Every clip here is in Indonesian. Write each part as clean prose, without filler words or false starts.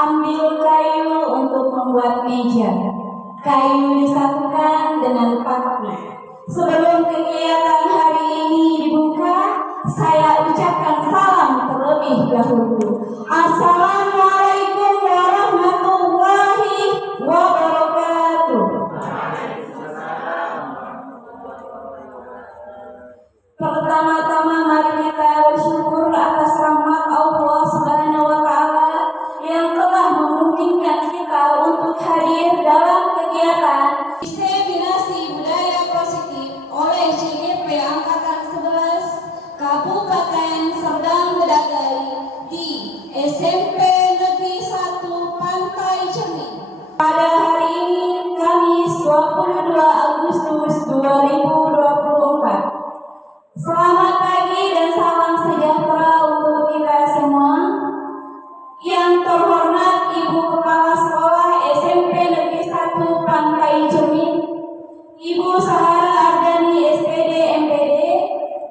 Ambil kayu untuk membuat meja. Kayu disatukan dengan paku. Sebelum kegiatan hari ini dibuka, saya ucapkan salam terlebih dahulu. Assalamualaikum warahmatullahi wabarakatuh. Pertama-tama mari kita bersyukur atas rahmat Allah Subhanahu wa Ta'ala yang telah memungkinkan kita untuk hadir dalam kegiatan diseminasi budaya positif oleh CGP Angkatan 11 Kabupaten Serdang Bedagai di SMP Negeri 1 Pantai Cermin. Pada hari ini Kamis 22 Agustus 2024. Selamat pagi dan salam sejahtera untuk kita semua. Yang terhormat Ibu Kepala Sekolah SMP Negeri 1 Pantai Cermin, Ibu Sahara Ardani SPD MPD.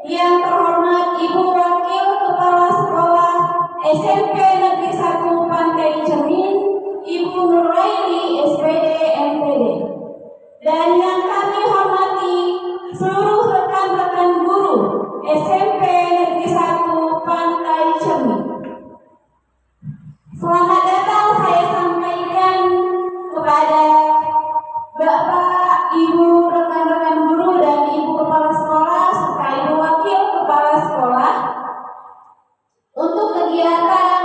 Yang terhormat Ibu Wakil Kepala Sekolah SMP Negeri 1 Pantai Cermin, Ibu Nuraini SPD MPD. Dan yang kami hormati seluruh rekan-rekan guru SMP Negeri 1 Pantai Cermin. Selamat datang saya sampaikan kepada Bapak, Ibu, rekan-rekan guru dan Ibu Kepala Sekolah serta Ibu Wakil Kepala Sekolah untuk kegiatan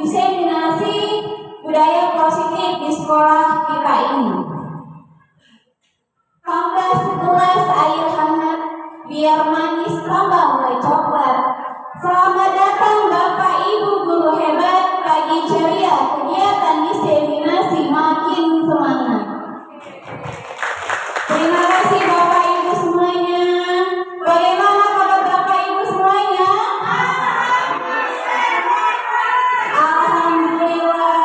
diseminasi budaya positif di sekolah kita ini. Tambah segelas air hangat, biar manis tambah mulai coklat. Selamat datang Bapak Ibu guru hebat, pagi ceria, kegiatan diseminasi makin semangat. Terima kasih Bapak Ibu semuanya. Bagaimana kabar Bapak Ibu semuanya? Alhamdulillah,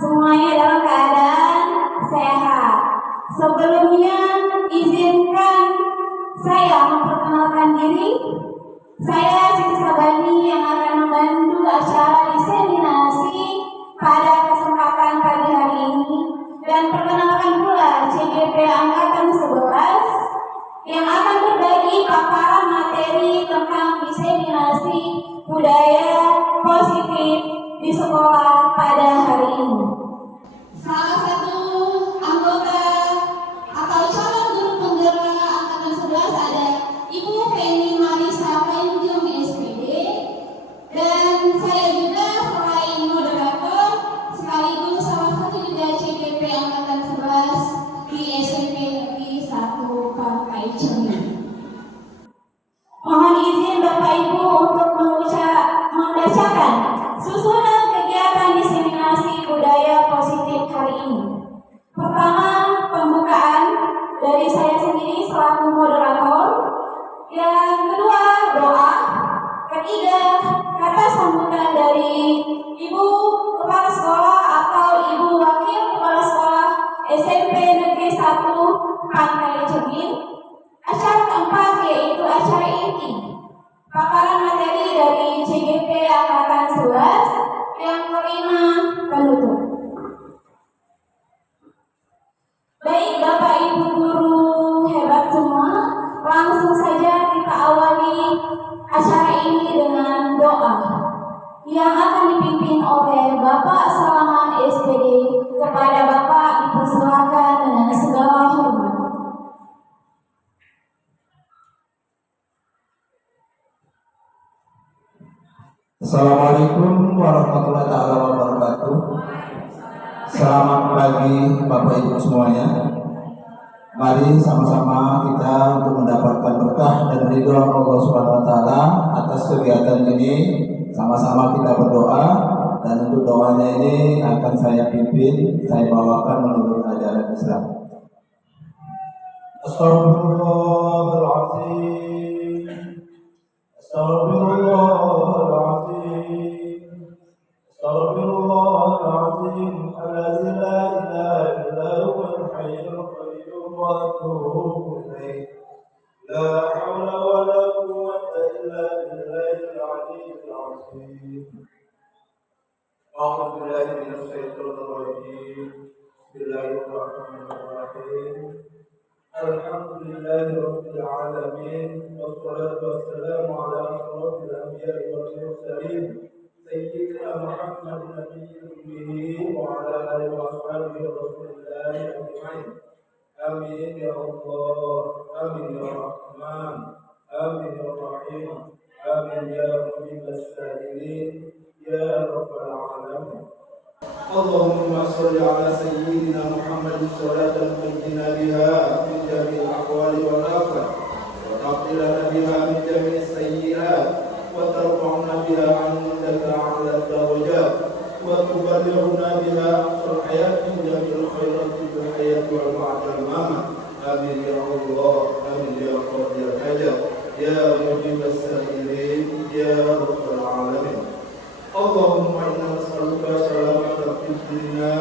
semuanya dalam keadaan sehat. Sebelumnya izinkan saya memperkenalkan diri. Saya Siti Sabani yang akan membantu acara diseminasi pada kesempatan pagi hari ini, dan perkenalkan pula CGP Angkatan 11 yang akan berbagi paparan materi tentang diseminasi budaya positif di sekolah pada hari ini. Salah satu anggota atau calon guru penggerak Angkatan 11 ada Ibu Feni Marisa Penjung SPD, dan saya juga selain moderator sekaligus salah satu juga CGP Angkatan 11 di SMP Negeri 1 Pantai Cermin. Mohon izin Bapak Ibu untuk membacakan susunan kegiatan diseminasi budaya positif hari ini. Pertama, pembukaan dari saya sendiri selaku moderator. Yang kedua, doa. Ketiga, kata sambutan dari Ibu Kepala Sekolah atau Ibu Wakil Kepala Sekolah SMP Negeri 1 Pantai Cermin. Acara keempat yaitu acara inti, paparan materi dari CGP Angkatan 11. Yang kelima, penutup. Baik Bapak Ibu guru hebat semua, langsung saja kita awali acara ini dengan doa yang akan dipimpin oleh Bapak Salaman SPD. Kepada Bapak dipersilakan dengan segala hormat. Assalamualaikum warahmatullahi wabarakatuh. Selamat pagi Bapak Ibu semuanya. Mari sama-sama kita untuk mendapatkan berkah dan ridho Allah Subhanahu wa Ta'ala atas kegiatan ini. Sama-sama kita berdoa, dan untuk doanya ini akan saya pimpin, saya bawakan menurut ajaran Islam. Astagfirullahaladzim, Astagfirullahaladzim, Astagfirullahaladzim, alladzi la ilaha illa huwal hayyul qayyum wa atubu ilaih. La haula wa la quwwata illa billahil aliyyil azim. أعوذ بالله من الشيطان الرجيم بسم الله الرحمن الرحيم الحمد لله رب العالمين والصلاة والسلام على أشرف الأنبياء والمرسلين سيدنا محمد نبي الأمي وعلى آله وأصحابه رسول الله أجمعين آمين يا الله آمين يا رحمن آمين يا رحيم آمين يا مجيب السائلين يا رب العالمين اللهم صل على سيدنا محمد صلاة تنجينا بها من جميع الأحوال والآفات وتقبلنا بها من جميع السيئات وترفعنا بها عندك أعلى الدرجات وتبلغنا بها أقصى الحياة من جميع الخيرات في الحياة والبعد الممات آمين يا الله آمين يا قاضي الحاجات يا مجيب السائلين يا رب العالمين اللهم إنا نسألك سلامة في الدنيا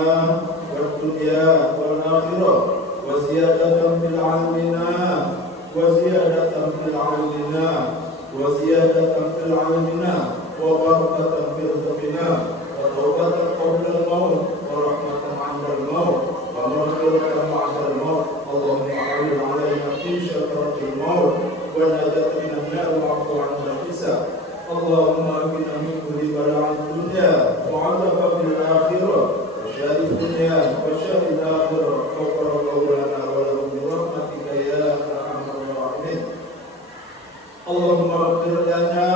والدنيا والآخرة وزيادة في العلمنا وزيادة في العلمنا وزيادة في العلمنا وبركة في رزقنا وتوبة قبل الموت ورحمة عند الموت ومغفرة بعد الموت اللهم أعين علينا في شكرة الموت والنجاة من النار والعفو عن الحساب اللهم أكفنا من كل بلاء الدنيا وعذاب في الآخرة وشر الدنيا وشر الآخرة غفر الله لنا ولهم برحمتك يا أرحم الراحمين اللهم اغفر لنا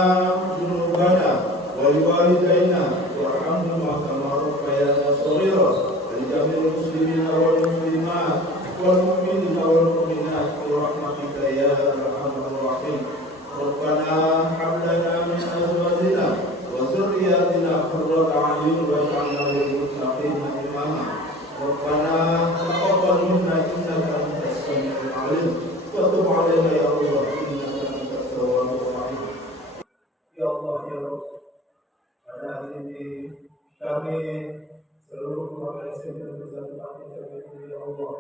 ذنوبنا ولوالدينا وارحمهما كما ربيانا صغيرا ولجميع المسلمين والمسلمات والمؤمنين والمؤمنات برحمتك يا أرحم الراحمين ربنا هب لنا من ازواجنا وذرياتنا قرة اعين واجعلنا للمتقين اماما ربنا تقبل منا انك انت السميع العليم وتب علينا يا الله انك انت التواب الرحيم ya Allah ya Rabb pada hari ini kami seluruh keluarga SMP Bersatu Bakti ya Allah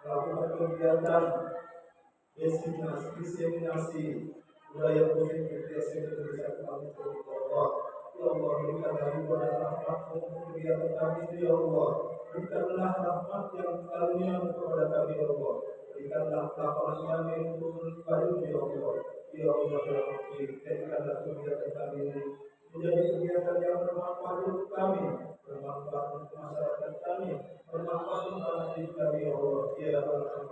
melakukan kegiatan diseminasi budaya positif SMP Bersatu Bakti ya Allah. Ya Allah, berikan kepada rahmat untuk kegiatan kami ya Allah. Berikanlah rahmat yang karunia kepada kami ya Allah. Berikanlah lapangan kami untuk baru ya Allah. Ya Allah, berikanlah kegiatan kami ini menjadi kegiatan yang bermanfaat untuk kami, bermanfaat untuk masyarakat kami, bermanfaat untuk anak didik kami ya Allah. Ya Allah,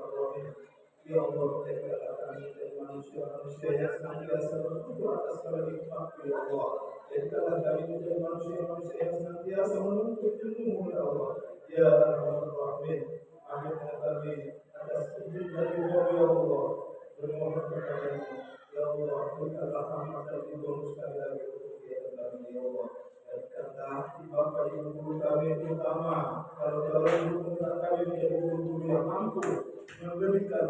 ya Allah, berikanlah kami dari manusia yang senantiasa bersyukur atas segala nikmat ya Allah. Jadikanlah kami menjadi manusia yang senantiasa menuntut ilmu ya Allah. Ya Rahman, akhirnya kami atas izin dari ya Allah bermohon kepada-Mu ya Allah, berikanlah rahmat dan ridho-Mu sekali lagi untuk kegiatan kami ya Allah. Jadikanlah Bapak Ibu guru kami terutama kalau ibu kami menjadi guru yang mampu memberikan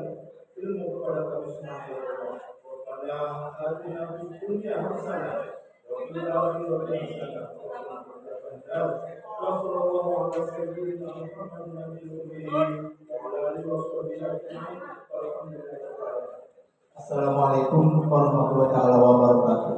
ilmu kepada kami semua ya Allah. Kepada hati nabi dunia hasanah wa fil akhirati hasanah wa sallallahu ala sayyidina Muhammad nabiyil ummi wa ala alihi wa sahbihi ajma'in. Assalamualaikum warahmatullahi wabarakatuh.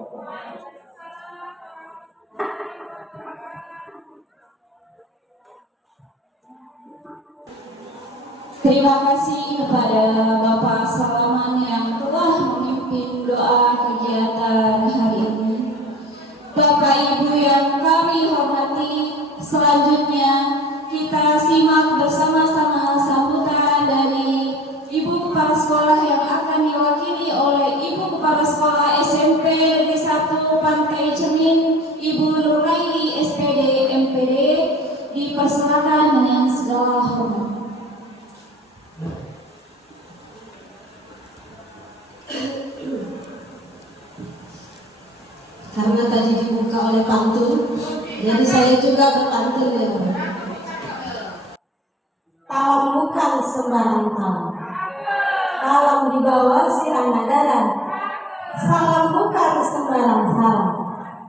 Terima kasih kepada Bapak Salaman yang telah memimpin doa kegiatan hari ini. Bapak Ibu yang kami hormati, selanjutnya kita simak bersama-sama sambutan dari Ibu Kepala Sekolah yang akan diwakili oleh Ibu Kepala Sekolah SMP Negeri 1 Pantai Cermin, Ibu Nuraini SPD MPD, dipersilakan dengan segala hormat. Karena tadi dibuka oleh pantun, jadi saya juga berpantun ya. Talam bukan sembarang talam, talam di bawah sirana darat. Salam bukan sembarang salam,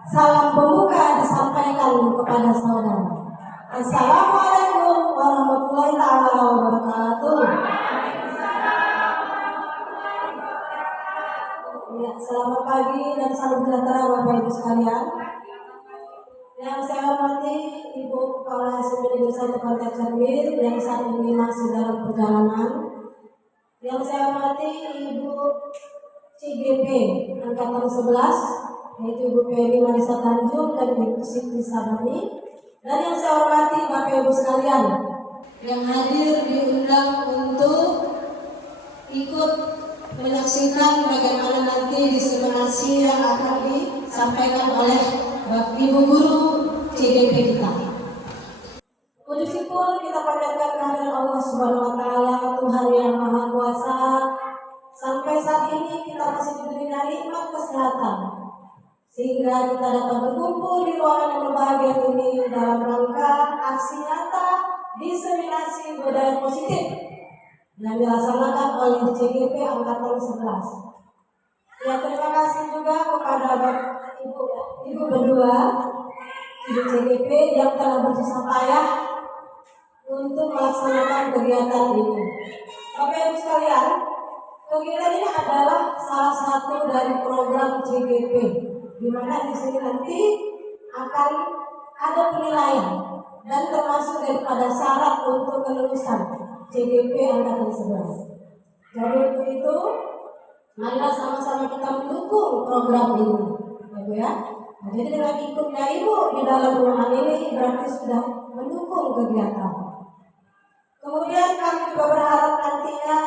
salam pembuka disampaikan kepada saudara. Assalamualaikum warahmatullahi wabarakatuh. Ya, selamat pagi dan salam sejahtera Bapak Ibu sekalian. Yang saya hormati Ibu Kepala SMP Desa Jakarta Cermin yang saat ini masih dalam perjalanan. Yang saya hormati Ibu CGP Angkatan 11, yaitu Ibu Peri Marisa Tanjung dan Ibu Siti Sabani. Dan yang saya hormati Bapak Ibu sekalian yang hadir diundang untuk ikut menyaksikan bagaimana nanti diseminasi yang akan disampaikan oleh Ibu Guru CGP kita. Puji syukur kita panjatkan kehadiran Allah Subhanahu wa Ta'ala, Tuhan yang Maha Kuasa. Sampai saat ini kita masih diberi nikmat kesehatan, sehingga kita dapat berkumpul di ruangan yang berbahagia ini dalam rangka aksi nyata diseminasi budaya positif yang dilaksanakan oleh CGP Angkatan 11. Ya, terima kasih juga kepada Ibu berdua, Ibu CGP yang telah bersusah payah untuk melaksanakan kegiatan ini. Bapak Ibu sekalian, kegiatan ini adalah salah satu dari program CGP, di mana di sini nanti akan ada penilaian dan termasuk daripada syarat untuk kelulusan CGP Angkatan 11. Jadi untuk itu, marilah sama-sama kita mendukung program ini, ya. Nah, jadi dengan ikutnya Ibu di dalam ruangan ini berarti sudah mendukung kegiatan. Kemudian kami juga berharap nantinya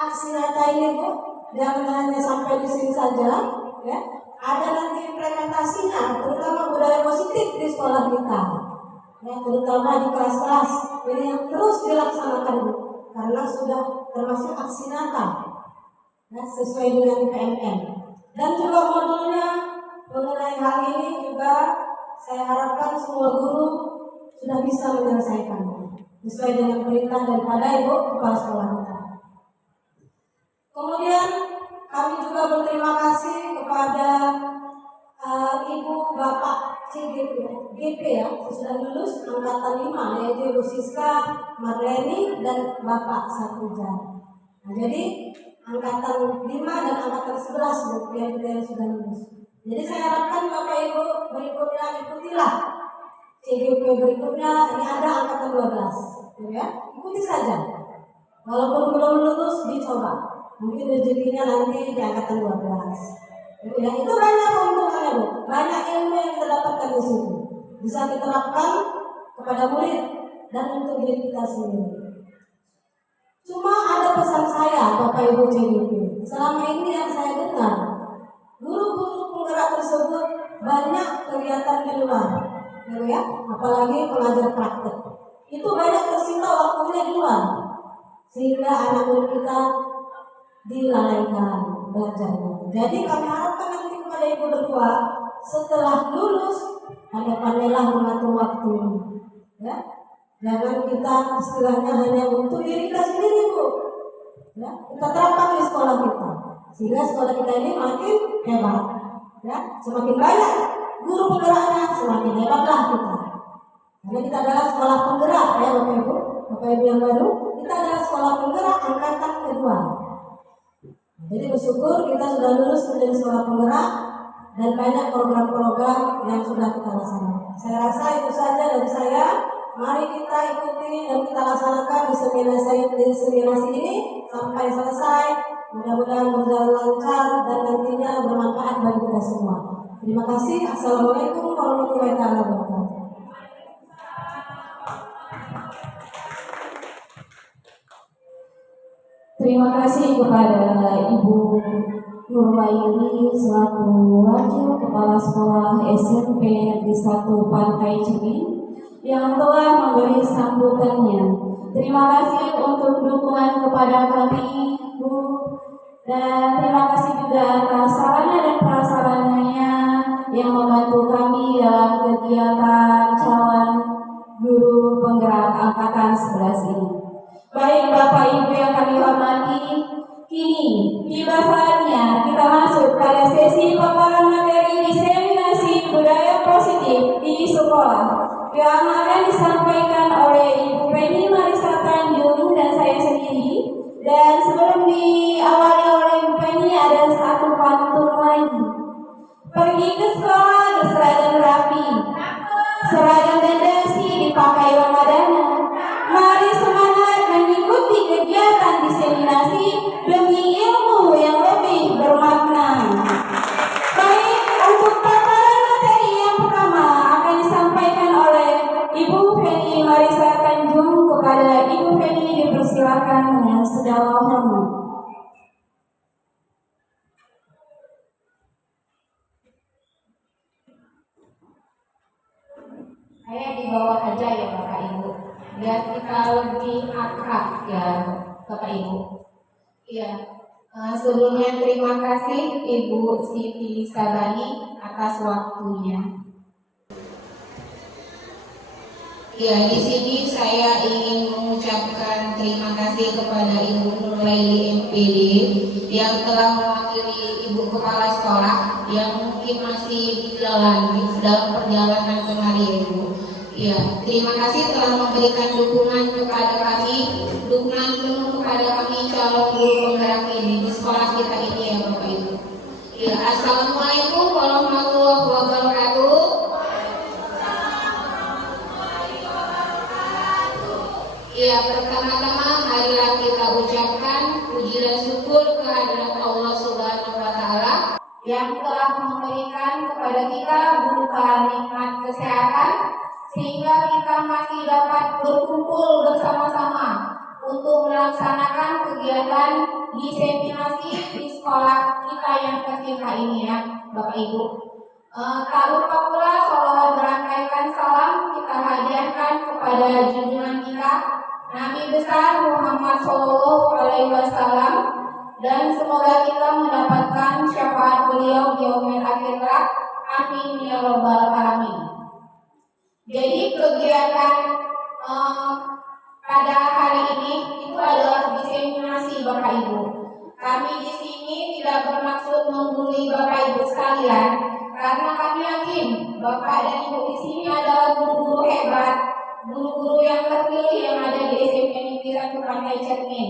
aksi nyata ini, Bu, jangan hanya sampai di sini saja, ya. Ada nanti implementasinya, terutama budaya positif di sekolah kita, ya, terutama di kelas-kelas ini yang terus dilaksanakan, Bu, karena sudah termasuk aksi nyata, ya, sesuai dengan PMN. Dan juga modulnya mengenai hal ini juga saya harapkan semua guru sudah bisa menyelesaikannya sesuai dengan perintah daripada Ibu Kepala Sekolah kita. Kemudian kami juga berterima kasih kepada Ibu Bapak CGP ya, sudah lulus angkatan 5, yaitu Ibu Siska Marleni dan Bapak Satujar. Nah, jadi angkatan 5 dan angkatan 11 Bu, yang sudah lulus. Jadi saya harapkan Bapak Ibu berikutnya ikutilah CGP berikutnya, ini ada angkatan 12, ya, ikuti saja. Walaupun belum lulus, dicoba. Mungkin rezekinya nanti di angkatan 12. Ya, itu banyak keuntungannya, Bu. Banyak ilmu yang kita dapatkan di situ. Bisa diterapkan kepada murid dan untuk diri kita sendiri. Cuma ada pesan saya, Bapak Ibu CGP. Selama ini yang saya dengar, guru-guru penggerak tersebut banyak kegiatan di luar, ya, apalagi pengajar praktek. Itu banyak tersita waktunya di luar, sehingga anak murid kita dilalaikan belajarnya. Jadi kami harapkan nanti kepada Ibu berdua, setelah lulus, pandai-pandailah mengatur waktu, ya. Jangan kita istilahnya hanya untuk diri kita sendiri, Bu, ya. Kita terapkan di sekolah kita, sehingga sekolah kita ini makin hebat, ya. Semakin banyak guru penggeraknya, semakin hebatlah kita. Karena kita adalah sekolah penggerak, ya Bapak Ibu yang baru, kita adalah sekolah penggerak angkatan kedua. Jadi bersyukur kita sudah lulus menjadi sekolah penggerak dan banyak program-program yang sudah kita laksanakan. Saya rasa itu saja dari saya. Mari kita ikuti dan kita laksanakan diseminasi ini sampai selesai. Mudah-mudahan berjalan lancar dan nantinya bermanfaat bagi kita semua. Terima kasih. Assalamualaikum warahmatullahi wabarakatuh. Terima kasih kepada Ibu Nurwaini selaku Wakil Kepala Sekolah SMP Negeri 1 Pantai Cermin yang telah memberi sambutannya. Terima kasih untuk dukungan kepada kami, Bu, dan terima kasih juga atas sarana dan prasarananya yang membantu kami dalam kegiatan calon guru penggerak angkatan 11 ini. Baik Bapak Ibu yang kami hormati, kini tiba saatnya kita masuk pada sesi paparan materi diseminasi budaya positif di sekolah yang akan disampaikan oleh Ibu Peri Marisa Tanjung dan saya sendiri. Dan sebelum diawali oleh Ibu Peri ada satu pantun lagi. Pergi ke sekolah berseragam rapi, seragam dan yang segala hormat. Saya di bawah aja ya Bapak Ibu, biar kita lebih akrab ya Bapak Ibu. Iya, sebelumnya terima kasih Ibu Siti Sabani atas waktunya. Ya, di sini saya ingin mengucapkan terima kasih kepada Ibu Nurlaili MPD yang telah mewakili Ibu Kepala Sekolah yang mungkin masih dalam perjalanan kemari, Ibu. Ya, terima kasih telah memberikan dukungan kepada kami, dukungan penuh kepada kami calon guru penggerak ini di sekolah kita ini ya Bapak Ibu. Ya, Assalamualaikum warahmatullahi wabarakatuh. Ya, pertama-tama marilah kita ucapkan puji dan syukur kehadirat Allah Subhanahu wa taala yang telah memberikan kepada kita berupa nikmat kesehatan sehingga kita masih dapat berkumpul bersama-sama untuk melaksanakan kegiatan diseminasi di sekolah kita yang tercinta ini ya Bapak Ibu. Tak lupa pula sholawat berangkaikan salam kita hadiahkan kepada junjungan kita Nabi besar Muhammad Sallallahu Alaihi Wasallam, dan semoga kita mendapatkan syafaat beliau di yaumil akhir. Amin ya rabbal alamin. Jadi kegiatan pada hari ini itu adalah diseminasi Bapak Ibu. Kami di sini tidak bermaksud menggurui Bapak Ibu sekalian, karena kami yakin Bapak dan Ibu di sini adalah guru-guru hebat, guru-guru yang terpilih yang ada di SMP Negeri 1 Pantai Cermin.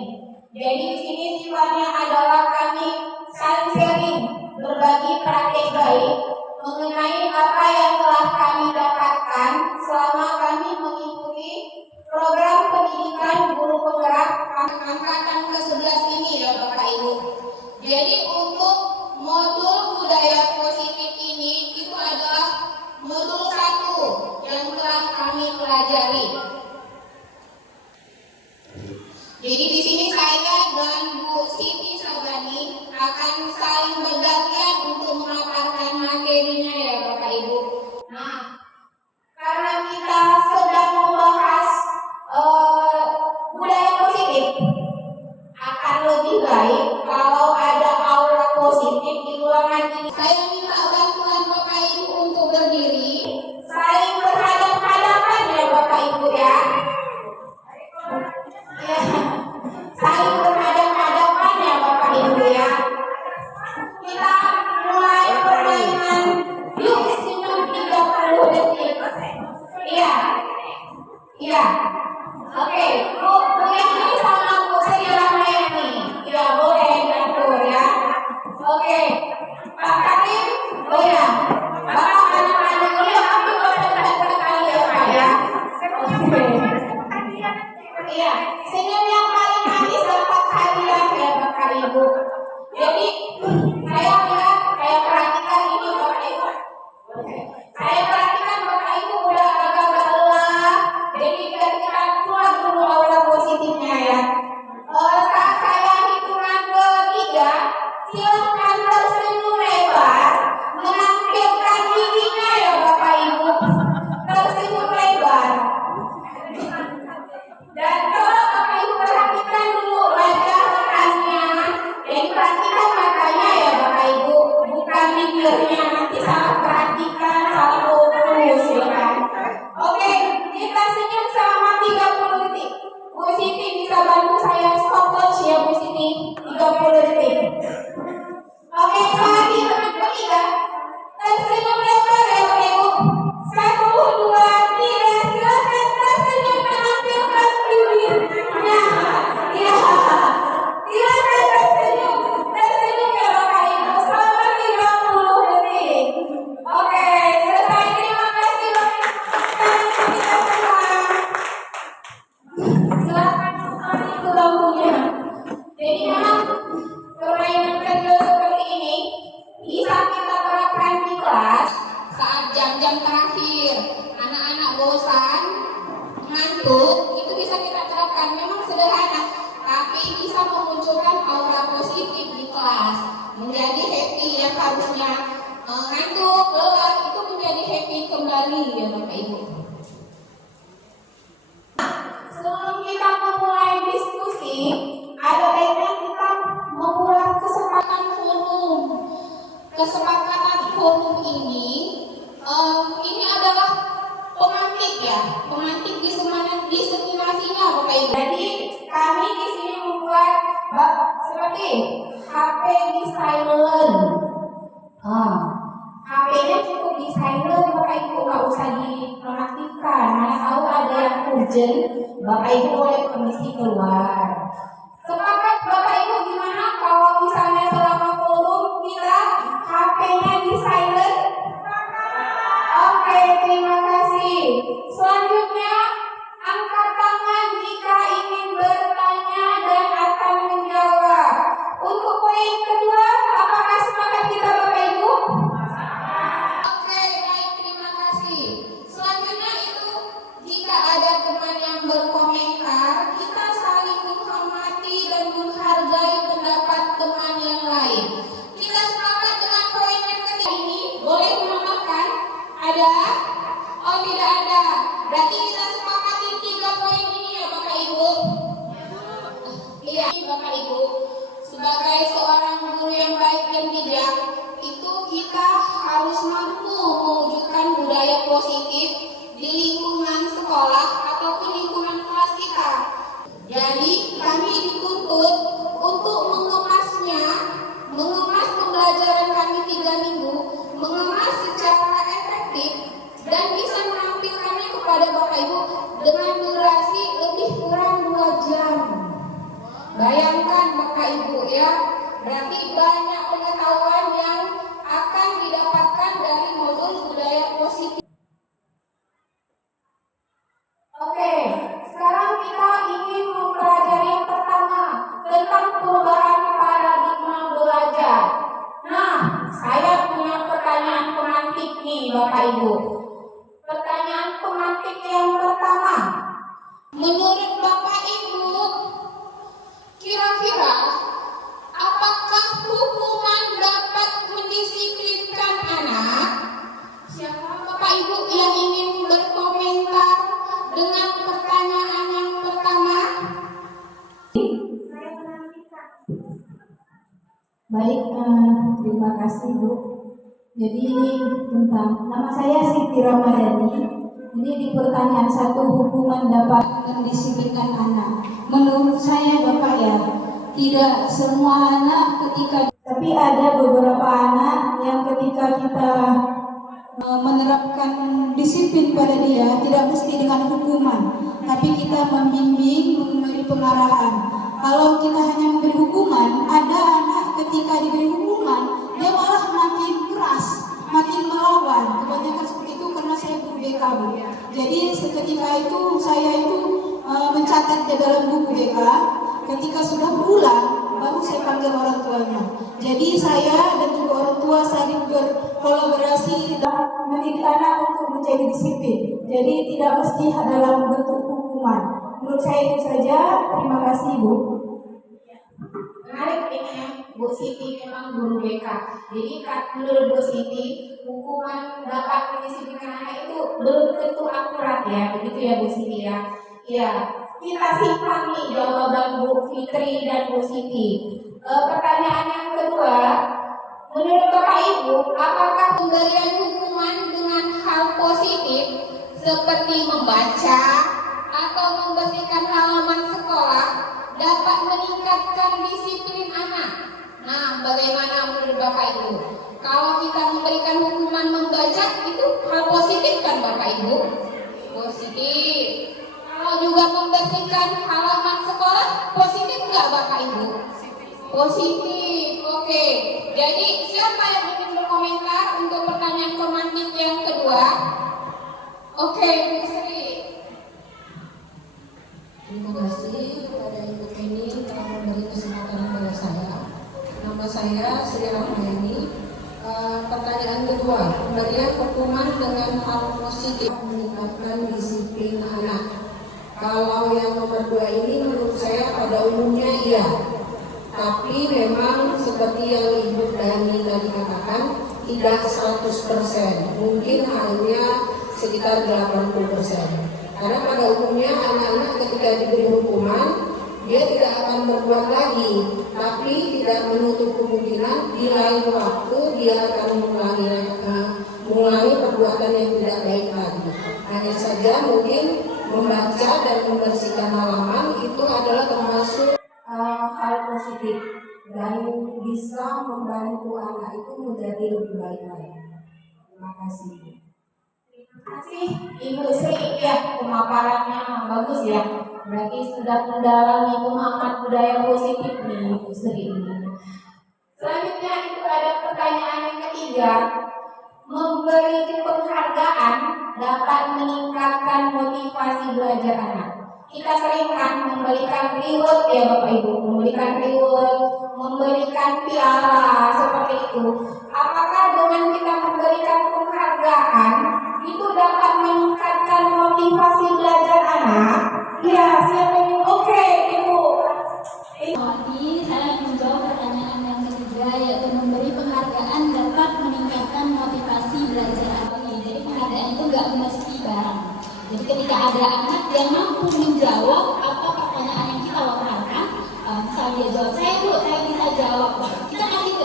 Jadi di sini sifatnya adalah kami saling sharing, berbagi praktek baik mengenai apa yang telah kami dapatkan selama kami mengikuti program pendidikan guru penggerak angkatan ke-11 ini ya Bapak Ibu. Jadi untuk modul budaya positif ini itu adalah modul 1 yang telah kami pelajari. Jadi di sini saya dan Bu Siti Sabani akan saling bergantian untuk memaparkan materinya ya Bapak Ibu. Nah, karena kita sedang membahas budaya positif, akan lebih baik kalau ada aura positif di ruangan ini. Saya minta bantuan Bapak Ibu untuk berdiri. Saling berhadapan-hadapan ya Bapak Ibu ya. Ya, saling berhadapan-hadapan ya Bapak Ibu ya. Kita mulai permainan. Yuk senyum 30 detik. Iya. Iya. Oke, Bu Yani sama Bu Sri Ramayani. Iya, boleh diatur ya. Oke. Pak Karim, oh ya. Bapak anak-anak ini kami boleh kali ya Pak ya. Oke. Iya, senyum yang paling manis dapat hadiah ya Bapak Ibu. Jadi saya lihat, saya perhatikan ini Bapak Ibu. Saya perhatikan Bapak Ibu udah agak lelah. Jadi biar kita keluar dulu aura positifnya ya. Saat saya hitungan ketiga, silakan tersenyum lebar, menampilkan giginya ya Bapak Ibu. Tersenyum lebar. Dan coba Bapak Ibu perhatikan dulu wajah rekannya. Jadi perhatikan matanya ya Bapak Ibu, bukan bibirnya. Nanti salah perhatikan, salah fokus ya kan. Oke, kita senyum selama 30 detik. Bu Siti bisa bantu saya stopwatch ya Bu Siti, 30 detik. Oke, saat hitungan ketiga, tersenyum lebar ya Bapak Ibu. 1, 2, 3, silakan tersenyum menampilkan bibirnya. Ya, silakan tersenyum ya Bapak Ibu selama 30 detik. Oke, selesai. Terima kasih Bapak Ibu. Kita semua. Silakan kembali ke bangkunya. Jadi memang permainan kecil seperti ini bisa kita terapkan di kelas Saat jam-jam terakhir anak-anak bosan, ngantuk, itu bisa kita terapkan. Memang sederhana, tapi bisa memunculkan aura positif di kelas, menjadi happy yang harusnya ngantuk, lelah, itu menjadi happy kembali ya Bapak Ibu. Sebelum kita memulai diskusi, ada baiknya kita memulai Kesepakatan forum ini adalah pemantik ya, pemantik diseminasinya Bapak Ibu. Jadi kami di sini membuat seperti HP di silent. HP-nya cukup di silent, Bapak Ibu nggak usah dinonaktifkan. Mana tahu ada yang urgent, Bapak Ibu boleh permisi keluar. Sepakat Bapak Ibu gimana kalau misalnya selama forum kita HP-nya di silent? Oke, terima kasih. Selanjutnya, angkat tangan jika ingin bertanya dan akan menjawab. Untuk poin kedua, apakah sepakat kita Bapak Ibu? Oke, baik, terima kasih. Selanjutnya itu, jika ada teman yang berkomentar, kita saling menghormati dan menghargai pendapat teman yang lain. Kita sepakat dengan poin yang ketiga ini, boleh menambahkan? Ada? Oh, tidak ada. Berarti kita sepakati 3 poin ini ya Bapak Ibu. Iya, Bapak Ibu. Sebagai seorang guru yang baik dan bijak, itu kita harus mampu mewujudkan budaya positif di lingkungan sekolah ataupun lingkungan kelas kita. Jadi kami dituntut untuk mengemas pembelajaran kami 3 minggu, mengemas secara efektif dan bisa menampilkannya kepada Bapak Ibu dengan durasi lebih kurang 2 jam. Bayangkan Bapak Ibu ya, berarti banyak pengetahuan yang akan didapatkan dari modul budaya positif. Oke, sekarang kita ingin mempelajari yang pertama tentang perubahan paradigma belajar. Nah, saya punya pertanyaan pemantik nih Bapak Ibu. Pertanyaan pemantik yang pertama. Menurut Bapak Ibu, kira-kira apakah hukuman dapat mendisiplinkan anak? Siapa Bapak Ibu yang ingin berkomentar dengan pertanyaan yang pertama? Baik, terima kasih Bu. Jadi ini tentang nama saya Siti Ramadhani. Ini di pertanyaan 1, hukuman dapat mendisiplinkan anak. Menurut saya Bapak ya, tidak semua anak tapi ada beberapa anak yang ketika kita menerapkan disiplin pada dia tidak mesti dengan hukuman, tapi kita membimbing, memberi pengarahan. Kalau kita hanya memberi hukuman, ada anak ketika diberi hukuman dia malah makin keras, makin melawan. Kebanyakan seperti itu karena saya guru BK Bu. Jadi seketika itu saya mencatat di dalam buku BK. Ketika sudah berulang, baru saya panggil orang tuanya. Jadi saya dan juga orang tua saling berkolaborasi dan mendidik anak untuk menjadi disiplin. Jadi tidak mesti dalam bentuk hukuman. Menurut saya itu saja. Terima kasih Bu. Menarik ini ya, Bu Siti memang guru BK. Jadi menurut Bu Siti, hukuman dapat mendisiplinkan anak itu belum tentu akurat ya, begitu ya Bu Siti ya. Iya, kita simpan nih jawaban Bu Fitri dan Bu Siti. Pertanyaan yang kedua, menurut Bapak Ibu, apakah pemberian hukuman dengan hal positif seperti membaca atau membersihkan halaman sekolah dapat meningkatkan disiplin anak? Nah, bagaimana menurut Bapak Ibu? Kalau kita memberikan hukuman membaca, itu hal positif kan Bapak Ibu? Positif. Kalau juga membersihkan halaman sekolah, positif nggak Bapak Ibu? Positif. Oke. Jadi siapa yang ingin berkomentar untuk pertanyaan pemantik yang kedua? Oke, Bu Sri. Terima kasih kepada Ibu Penny telah memberi kesempatan kepada saya. Nama saya Sri Rahmayani. Pertanyaan kedua, pemberian hukuman dengan hal positif meningkatkan disiplin anak. Kalau yang nomor 2 ini menurut saya pada umumnya iya. Tapi memang seperti yang Ibu Dani tadi katakan, tidak 100%, mungkin hanya sekitar 80%. Karena pada umumnya anak-anak ketika diberi hukuman, dia tidak akan berbuat lagi, tapi tidak menutup kemungkinan di lain waktu dia akan mengulangi perbuatan yang tidak baik lagi. Hanya saja mungkin membaca dan membersihkan halaman itu adalah termasuk hal positif dan bisa membantu anak itu menjadi lebih baik lagi. Terima kasih. Terima kasih Ibu Sri, ya pemaparannya bagus ya. Berarti sudah mendalami pemahaman budaya positif nih Ibu Sri ini. Selanjutnya itu ada pertanyaan yang ketiga. Memberi penghargaan dapat meningkatkan motivasi belajar anak. Kita sering kan memberikan reward ya Bapak Ibu, memberikan reward, memberikan piala seperti itu. Apakah dengan kita memberikan penghargaan itu dapat meningkatkan motivasi belajar anak? Ya, siapa yang oke, Ibu? Jadi saya menjawab pertanyaan yang ketiga, yaitu memberi penghargaan dapat meningkatkan motivasi belajar anak. Jadi penghargaan itu nggak mesti barang. Jadi ketika ada anak yang mampu menjawab apa pertanyaan yang kita lontarkan, misalnya dia jawab, saya bisa jawab. Kita kasih ke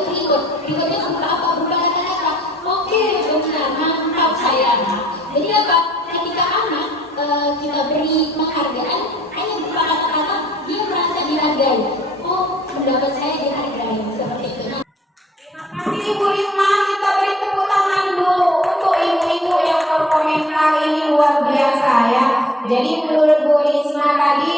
rewardnya berupa apa? Berupa kata-kata. Oke, benar, mantap saya. Jadi apa? Ketika anak kita beri penghargaan, hanya berupa kata-kata, dia merasa dihargai. Oh, pendapat saya dihargai, seperti itu. Terima kasih Ibu Risma, kita beri tepuk tangan dulu untuk ibu-ibu yang berkomentar ini luar biasa ya. Jadi menurut Bu Risma tadi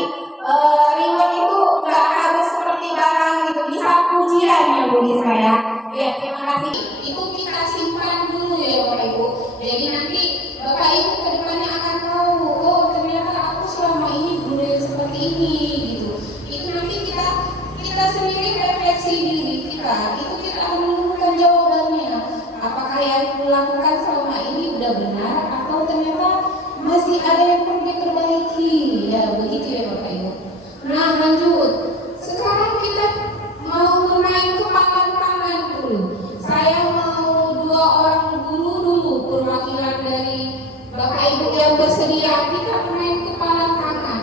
reward itu nggak harus seperti barang gitu, bisa pujian ya Bu Risma ya. Ya, terima kasih. Itu kita simpan dulu ya Bapak Ibu. Jadi nanti Bapak Ibu ke depannya akan tahu, oh ternyata aku selama ini budaya seperti ini gitu. Itu nanti kita sendiri refleksi diri kita, itu kita akan menemukan jawabannya. Apakah yang dilakukan selama ini udah benar atau ternyata masih ada yang perlu diperbaiki? Ya begitu ya Bapak Ibu. Nah lanjut, sekarang kita mau main kepalan tangan dulu. Saya mau 2 orang guru dulu perwakilan dari Bapak Ibu yang bersedia, kita main kepalan tangan.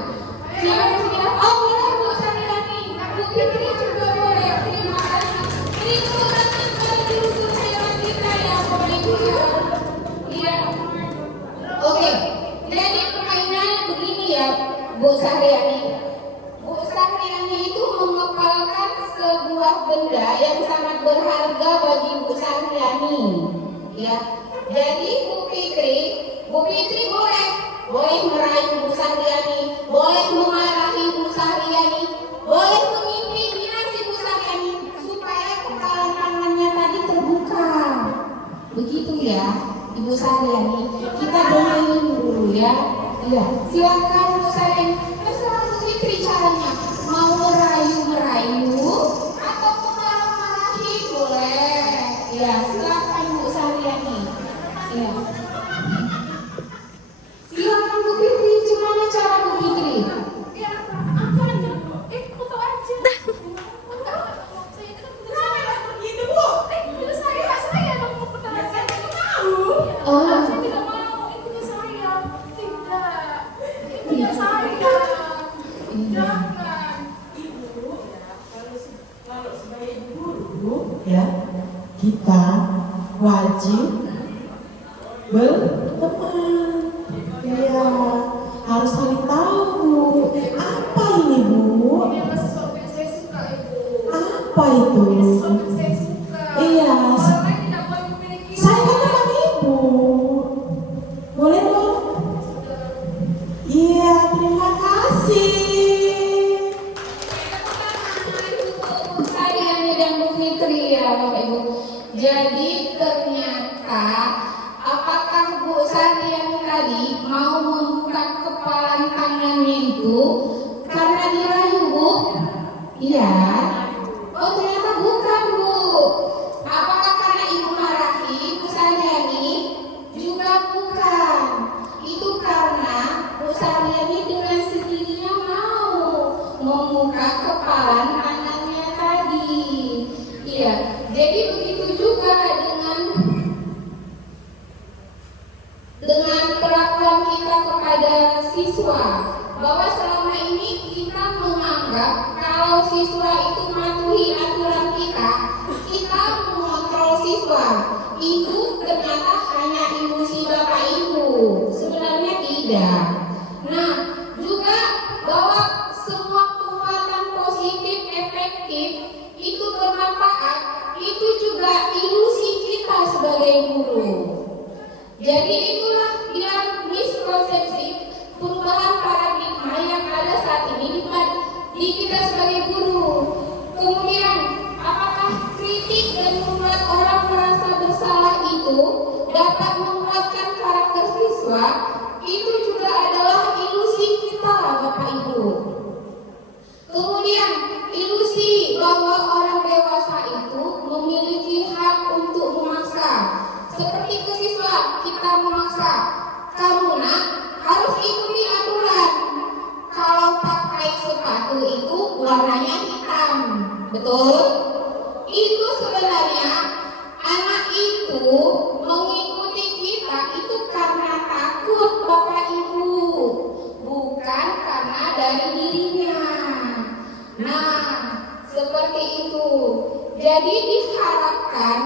Siapa yang sedia? Oh boleh Bu Sariani, Bu Fitri juga boleh. Terima kasih. Ini tepuk tangan bagi guru hewan kita ya Bapak Ibu ya. Iya. Oke. Jadi permainannya begini ya Bu Sariani. Bu Sariani itu mengepalkan sebuah benda yang sangat berharga bagi Bu Sariani. Ya. Jadi Bu Fitri boleh meraih Bu Sariani, boleh memarahi Bu Sariani, boleh mengintimidasi Bu Sariani supaya kepalan tangannya tadi terbuka. Begitu ya, Ibu Sariani. Kita bermain dulu ya. Iya, silakan Bu Sariani. Terserah Bu Fitri caranya. Mau merayu atau memarah-marahi boleh. Ya, silakan Bu Sariani. Ya. Silakan Bu Fitri, gimana cara Bu Fitri? Ya, apa aja? Foto aja. Saya itu kan saya begitu Bu. Itu saya dong mau pertanyaan saya tidak tahu. Saya tidak mau. Itu saya. Tidak. Itu saya. Jangan. Ibu, kalau sebagai guru, ya kita wajib berteman, ya harus saling tahu apa ini Bu, ini adalah sesuatu yang saya suka Ibu. apa itu, Ini sesuatu yang saya suka. iya Orang lain tidak boleh memiliki. saya kan teman Ibu, boleh dong, iya terima kasih. Bu Sariani dan Bu Fitri ya Bapak Ibu. Jadi ternyata apakah Bu Sariani tadi mau membuka kepalan tangannya itu karena dirayu Bu? Iya. Oh ternyata bukan Bu. Apakah karena Ibu marahi Bu Sariani? Juga bukan. Itu karena Bu Sariani dengan sendiri siswa. Itu ternyata hanya ilusi Bapak Ibu, sebenarnya tidak. Nah, juga bahwa semua penguatan positif efektif itu bermanfaat, itu juga ilusi kita sebagai guru. Jadi itulah yang miskonsepsi perubahan paradigma yang ada saat ini di kita sebagai guru. Kemudian, apakah kritik dan membuat orang merasa bersalah itu dapat menguatkan karakter siswa? Itu juga adalah ilusi kita, Bapak Ibu. Kemudian, ilusi bahwa orang dewasa itu memiliki hak untuk memaksa. Seperti ke siswa, kita memaksa, kamu nak harus ikuti aturan. Kalau pakai sepatu itu warnanya hitam, betul? Itu sebenarnya anak itu mengikuti kita itu karena takut, Bapak Ibu, bukan karena dari dirinya. Nah, seperti itu. Jadi diharapkan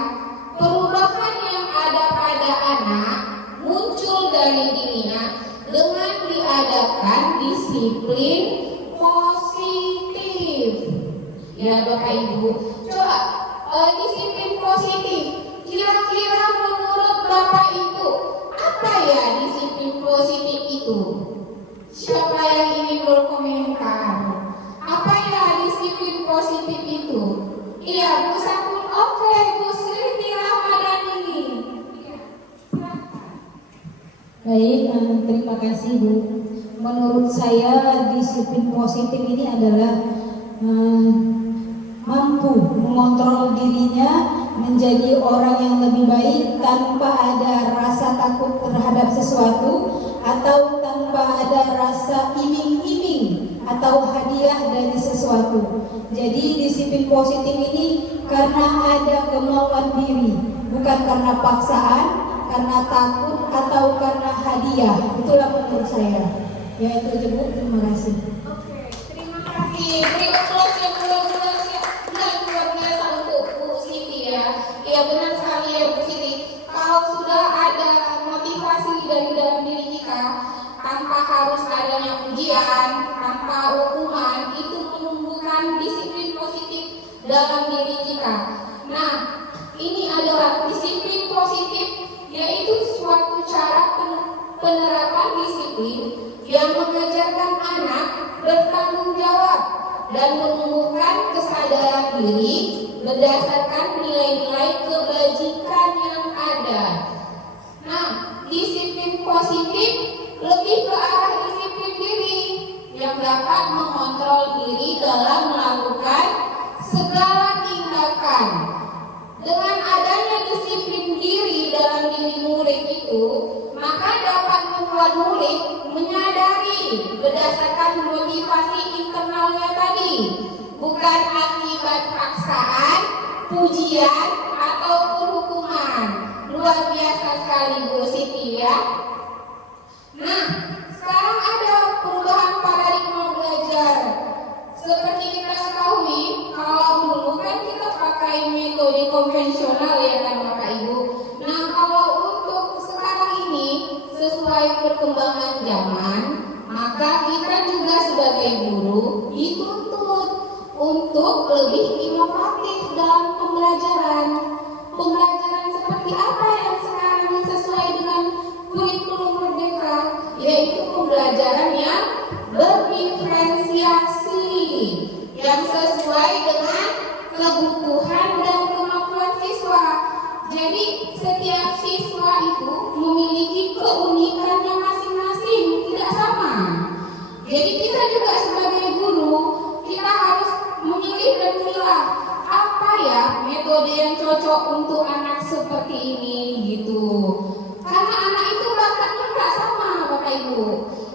perubahan yang ada pada anak muncul dari dirinya dengan diadakan disiplin positif. Ya Bapak Ibu, coba disiplin positif. Kira-kira menurut Bapak Ibu, apa ya disiplin positif itu? Siapa yang ingin berkomentar? Apa ya disiplin positif itu? Iya, Bu Sapun. Oke, Bu Sri Ramadhani. Baik, terima kasih Bu. Menurut saya disiplin positif ini adalah mampu mengontrol dirinya menjadi orang yang lebih baik tanpa ada rasa takut terhadap sesuatu atau tanpa ada rasa iming-iming atau hadiah dari sesuatu. Jadi disiplin positif ini karena ada kemauan diri, bukan karena paksaan, karena takut atau karena hadiah. Itulah menurut saya. Ya itu aja Bu, terima kasih. Oke, terima kasih. Beri aplaus yang luar biasa untuk Bu Siti ya. Iya benar sekali ya Bu Siti. Kalau sudah ada motivasi dari dalam diri kita, tanpa harus adanya ujian, tanpa hukuman, itu menumbuhkan disiplin positif dalam diri kita. Nah, ini adalah disiplin positif, yaitu suatu cara penerapan disiplin yang mengajarkan anak bertanggung jawab dan menumbuhkan kesadaran diri berdasarkan nilai-nilai kebajikan yang ada. Nah, disiplin positif lebih ke arah disiplin diri yang dapat mengontrol diri dalam melakukan segala tindakan. Dengan adanya disiplin diri dalam diri murid itu, maka dapat membuat murid menyadari berdasarkan motivasi internalnya tadi, bukan akibat paksaan, pujian, ataupun hukuman. Luar biasa sekali Bu Siti ya. Nah, sekarang ada perubahan paradigma belajar. Seperti kita ketahui, kalau dulu kan kita pakai metode konvensional ya kan Bapak Ibu. Nah, kalau untuk sekarang ini sesuai perkembangan zaman, maka kita juga sebagai guru dituntut untuk lebih inovatif dalam pembelajaran. Pembelajaran seperti apa yang sekarang sesuai dengan kurikulum Merdeka, yaitu pembelajaran yang berdiferensiasi, yang sesuai dengan kebutuhan dan kemampuan siswa. Jadi setiap siswa itu memiliki keunikannya masing-masing, tidak sama. Jadi kita juga sebagai guru, kita harus memilih dan memilah apa ya metode yang cocok untuk anak seperti ini gitu. Karena anak itu bakatnya nggak sama Bapak Ibu.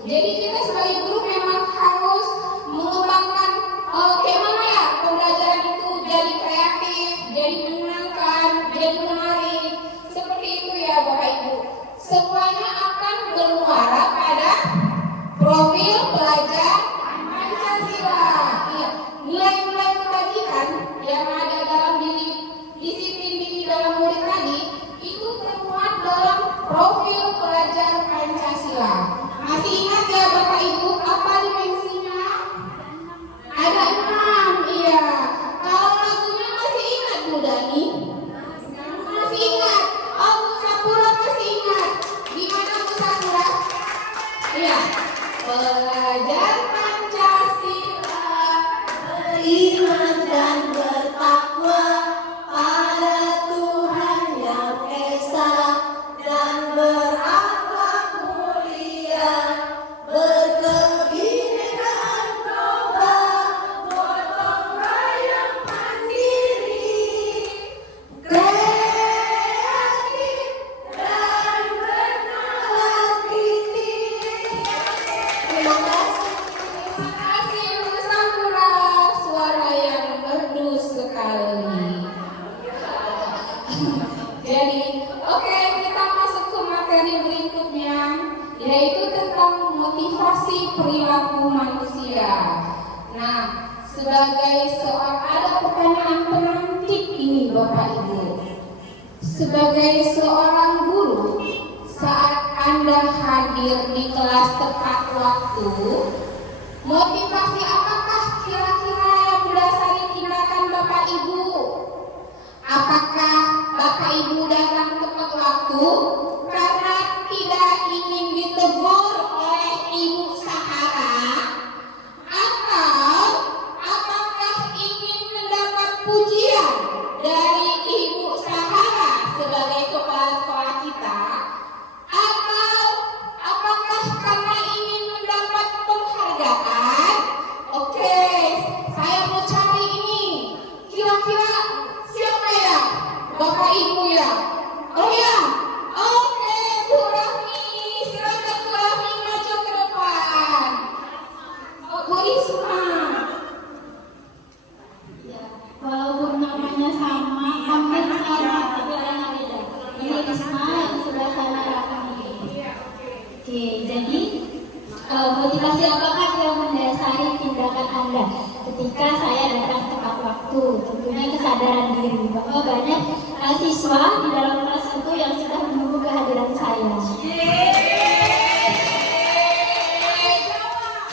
Jadi kita sebagai guru memang harus mengembangkan bagaimana ya pembelajaran itu jadi kreatif, jadi menyenangkan, jadi menarik. Seperti itu ya Bapak Ibu. Semuanya akan bermuara pada profil pelajar Pancasila. Iya, nilai-nilai kebajikan yang ada dalam diri, disiplin diri dalam murid tadi sebagai seorang, ada pertanyaan penantik ini Bapak Ibu. Sebagai seorang guru, saat Anda hadir di kelas tepat waktu, motivasi apakah kira-kira yang mendasari tindakan Bapak Ibu? Apakah Bapak Ibu datang tepat waktu karena tidak ingin ditegur oleh Ibu Sahara? Atau apakah ingin mendapat pujian dari Ibu Sahara sebagai kepala sekolah kita? Atau apakah karena ingin mendapat penghargaan? Oke, saya mau cari ini. Kira-kira siapa ya? Bapak Ibu ya? Oh ya? Oke, Bu Rahmi. Silakan Bu Rahmi maju ke depan. Oh, Bu Risma. Walaupun namanya sama, hampir sama, tapi orangnya beda. Ini Risma yang sebelah sana Rahmi. Oke, jadi motivasi apakah yang mendasari tindakan Anda ketika saya datang tepat waktu? Tentunya kesadaran diri bahwa banyak siswa di dalam kelas itu yang sudah menunggu kehadiran saya.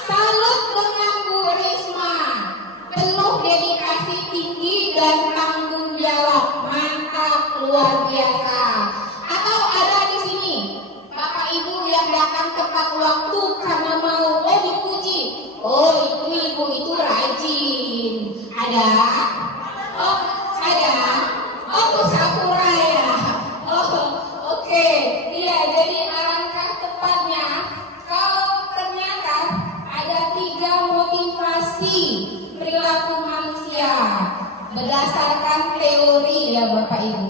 Salut dengan Bu Risma, penuh dedikasi tinggi dan tanggung jawab, mantap, luar biasa. Atau ada di sini Bapak Ibu yang datang tepat waktu karena mau dipuji. Oh, itu ibu itu rajin. Ada? Oh, ada. Oh, Bu Sakura ya. Oh, oke. Iya, jadi alangkah tepatnya kalau ternyata ada 3 motivasi perilaku manusia berdasarkan teori ya Bapak Ibu.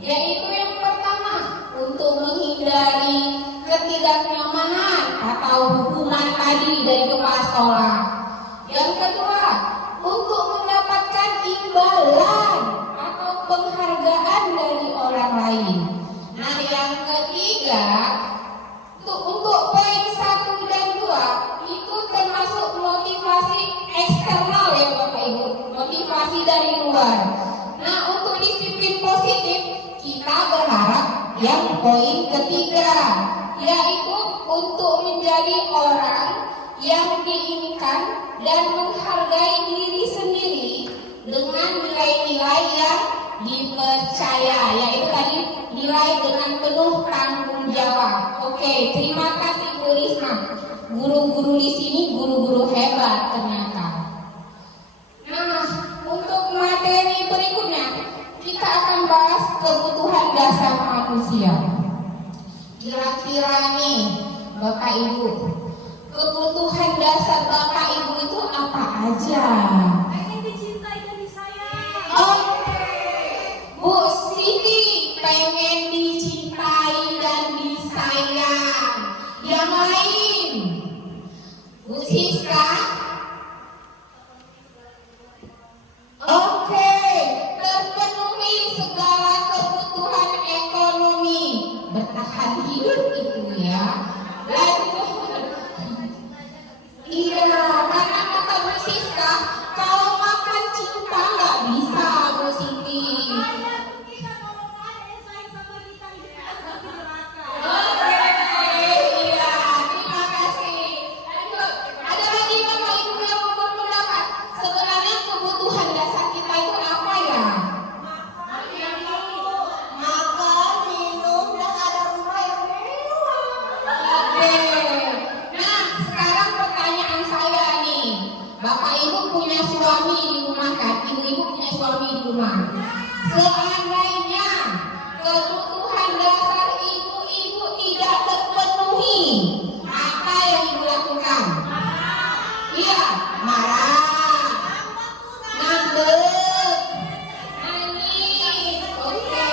Yaitu yang pertama, untuk menghindari ketidaknyamanan atau hukuman tadi dari kepala sekolah. Yang kedua, untuk mendapatkan imbalan atau penghargaan dari orang lain. Nah, yang ketiga, untuk poin 1 dan 2 itu termasuk motivasi eksternal ya Bapak Ibu, motivasi dari luar. Nah, untuk disiplin positif kita berharap yang poin ketiga, yaitu untuk menjadi orang yang diinginkan dan menghargai diri sendiri dengan nilai-nilai yang dipercaya, yaitu tadi nilai dengan penuh tanggung jawab. Oke, terima kasih Bu Risma. Guru-guru di sini guru-guru hebat ternyata. Nah, untuk materi berikutnya kita akan bahas kebutuhan dasar manusia. Kira-kira nih Bapak Ibu, kebutuhan dasar Bapak Ibu itu apa aja? Pengen dicintai dan disayang. Oke, Bu Siti pengen dicintai dan disayang. Yang lain, Bu Siska. Oke, terpenuhi segala kebutuhan ekonomi, bertahan hidup itu ya. Dan iya, karena kata Bu Siska, kalau makan cinta nggak bisa Bu Siti. Kita ngomong aja sayang sama kita ini seperti neraka. Oke, iya, terima kasih. Lanjut, ada lagi Bapak Ibu yang mau berpendapat? Sebenarnya kebutuhan dasar kita itu apa ya? Makan, minum, dan ada rumah yang mewah. Oke, nah sekarang pertanyaan saya nih, Bapak Ibu punya suami di rumah kan? Ibu-ibu punya suami di rumah. Seandainya kebutuhan dasar ibu-ibu tidak terpenuhi, apa yang ibu lakukan? Iya, marah, ngambek, nangis. Oke.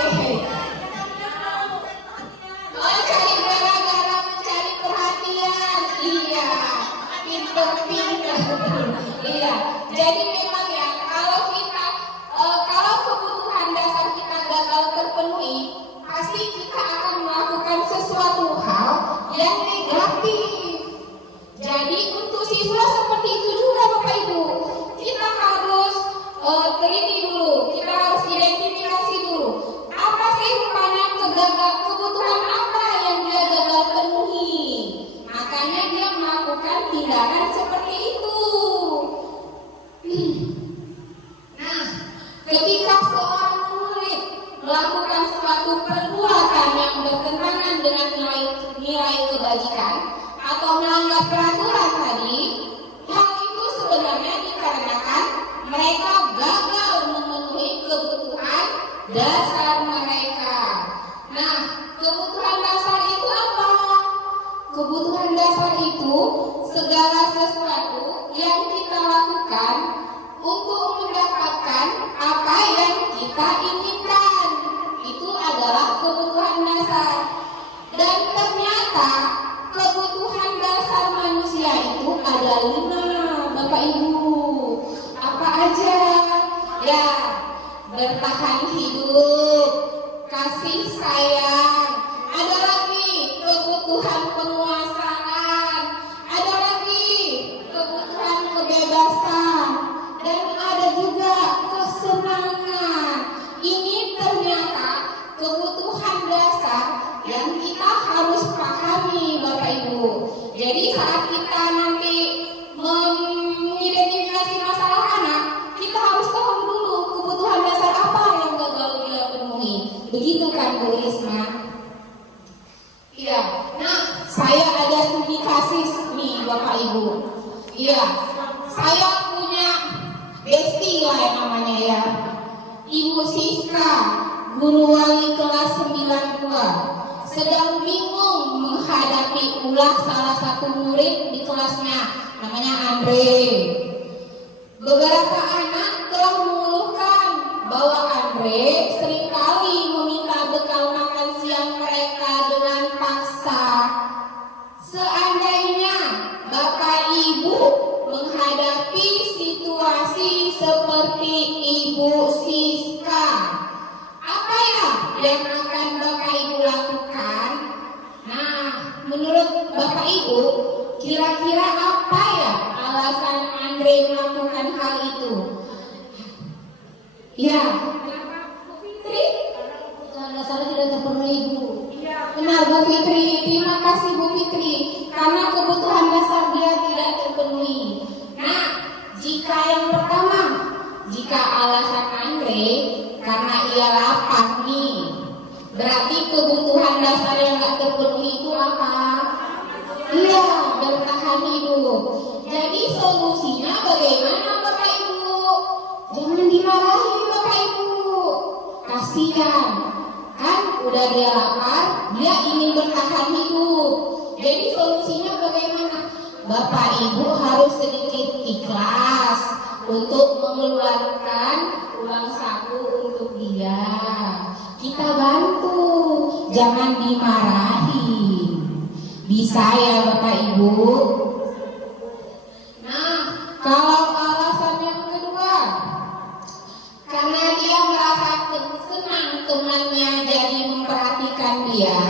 Oh, cari gara-gara mencari perhatian. Iya, pinter-pinter. Iya, jadi memang ya kalau kita kalau kebutuhan dasar kita gagal terpenuhi, pasti melakukan suatu perbuatan yang bertentangan dengan nilai kebajikan atau melanggar peraturan tadi, hal itu sebenarnya dikarenakan mereka gagal memenuhi kebutuhan dasar mereka. Nah, kebutuhan dasar itu apa? Kebutuhan dasar itu segala sesuatu yang kita lakukan untuk mendapatkan apa yang kita inginkan. Itu adalah kebutuhan dasar. Dan ternyata kebutuhan dasar manusia itu ada 5, Bapak Ibu. Apa aja? Ya, bertahan hidup, kasih sayang, ada lagi kebutuhan penguasaan, ada lagi kebutuhan kebebasan, dan ada juga kesenangan. Ini ternyata kebutuhan dasar yang kita harus pahami, Bapak Ibu. Jadi saat kita nanti mengidentifikasi masalah anak, kita harus tahu dulu kebutuhan dasar apa yang gagal dia penuhi. Begitu kan Bu Risma? Iya. Nah, saya ada studi kasus nih Bapak Ibu. Iya. Saya punya bestie lah yang namanya ya. Ibu Siska, guru wali kelas 92. Sedang bingung menghadapi ulah salah satu murid di kelasnya, namanya Andre. Beberapa anak telah mengeluhkan bahwa Andre seringkali meminta bekal makan siang mereka dengan paksa. Seandainya Bapak Ibu menghadapi situasi seperti Ibu Siska, apa ya yang akan Bapak Ibu lakukan? Nah, menurut Bapak Ibu, kira-kira apa ya alasan Andre melakukan hal itu? Ya, Bu Fitri? Kebutuhan dasarnya tidak terpenuhi, Bu. Benar, Bu Fitri. Terima kasih, Bu Fitri. Karena kebutuhan dasar dia tidak terpenuhi. Nah, jika yang pertama, jika alasan Andre karena ia lapar nih, berarti kebutuhan dasar yang nggak terpenuhi itu apa? Iya, bertahan hidup. Jadi solusinya bagaimana Bapak Ibu? Jangan dimarahi Bapak Ibu. Kasihan, kan udah dia lapar, dia ingin bertahan hidup. Jadi solusinya bagaimana? Bapak Ibu harus sedikit ikhlas untuk mengeluarkan uang saku untuk dia. Kita bantu, jangan dimarahi. Bisa ya Bapak Ibu? Nah, kalau alasan yang kedua, karena dia merasa senang temannya jadi memperhatikan dia,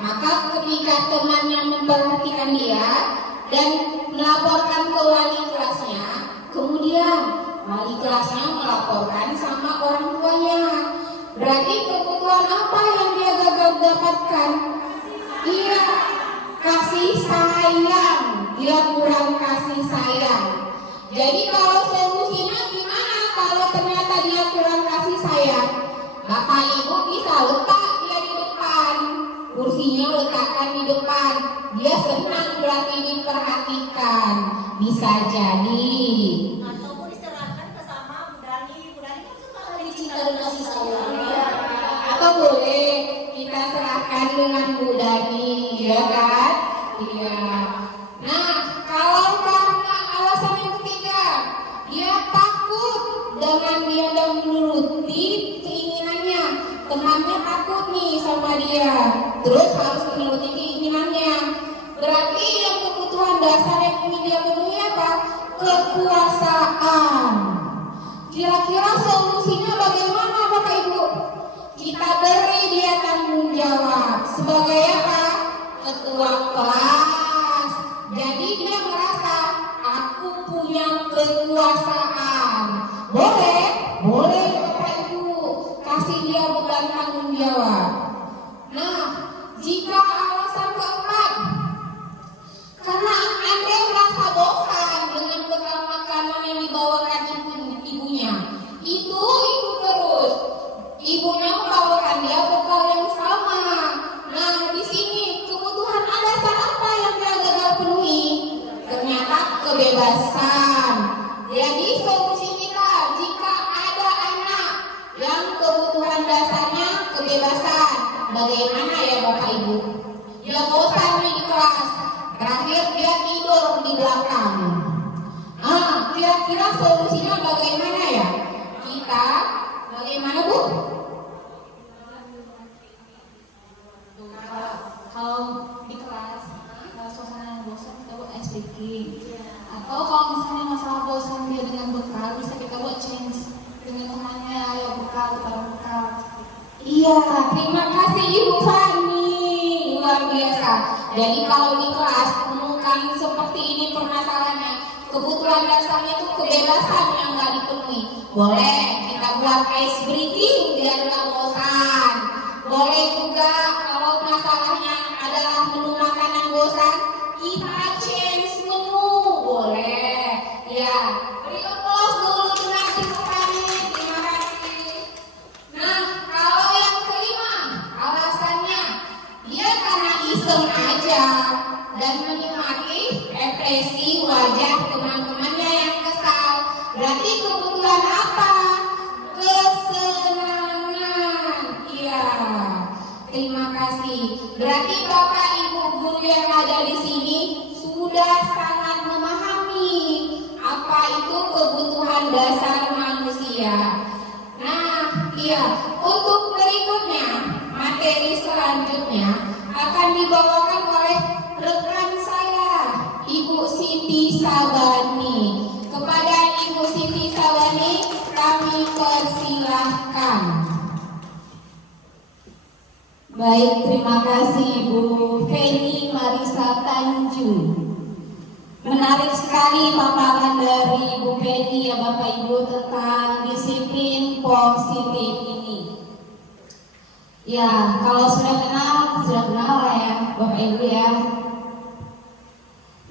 maka ketika temannya memperhatikan dia dan melaporkan ke wali kelasnya, kemudian wali kelasnya melaporkan sama orang tuanya. Berarti kebutuhan apa yang dia gagal dapatkan? Iya, kasih sayang. Dia kurang kasih sayang. Jadi kalau solusinya gimana kalau ternyata dia kurang kasih sayang? Bapak Ibu bisa letak dia di depan, kursinya letakkan di depan. Dia senang berarti diperhatikan. Bisa jadi. Ataupun diserahkan ke sama Bu Dani. Bu Dani kan suka kali cinta dan kasih sayang. Atau boleh kita serahkan dengan Bu Dani, ya kan? Iya. Nah, kalau karena alasan yang ketiga, dia takut dengan dia dan menuruti keinginannya. Temannya takut nih sama dia, terus harus menuruti keinginannya. Berarti yang kebutuhan dasar yang ingin dia penuhi apa? Kekuasaan. Kira-kira solusinya bagaimana Bapak Ibu? Kita beri dia tanggung jawab sebagai apa? Ketua kelas. Jadi dia merasa aku punya kekuasaan. Boleh? Boleh Bapak Ibu. Kasih dia beban tanggung jawab. Nah, jika alasan keempat, karena Anda merasa bosan dengan bekal makanan yang dibawakan ibunya, itu terus. Ibunya membawa bagaimana ya Bapak Ibu? Dia bosan di kelas, terakhir dia tidur di belakang. Kira-kira solusinya bagaimana ya? Kita bagaimana Bu? Kalau di kelas suasana bosan kita buat ice breaking, atau kalau misalnya masalah bosan dia dengan bekal bisa kita buat change dengan temannya, ya bekal bekal. Iya, terima kasih Ibu Fani, luar biasa. Jadi kalau di kelas temukan seperti ini permasalahannya, kebutuhan dasarnya itu kebebasan yang nggak dipenuhi. Boleh kita buat ice breaking biar nggak bosan. Boleh juga kalau masalahnya adalah menu makanan bosan, kita change menu. Boleh. Ya, beri applause dulu dengan Ibu Fani. Terima kasih. Nah, kalau yang kelima, alasannya dia karena iseng aja dan menikmati ekspresi wajah teman-temannya yang kesal. Berarti kebutuhan apa? Kesenangan. Iya. Terima kasih. Berarti Bapak Ibu guru yang ada di sini sudah sangat memahami apa itu kebutuhan dasar manusia. Nah, iya, untuk berikutnya, materi selanjutnya akan dibawakan oleh rekan saya, Ibu Siti Sabani. Kepada Ibu Siti Sabani, kami persilahkan. Baik, terima kasih Ibu Feni Marisa Tanjung. Menarik sekali paparan dari Ibu Feni ya Bapak Ibu tentang disiplin positif ini. Ya, kalau sudah kenal lah ya Bapak Ibu ya.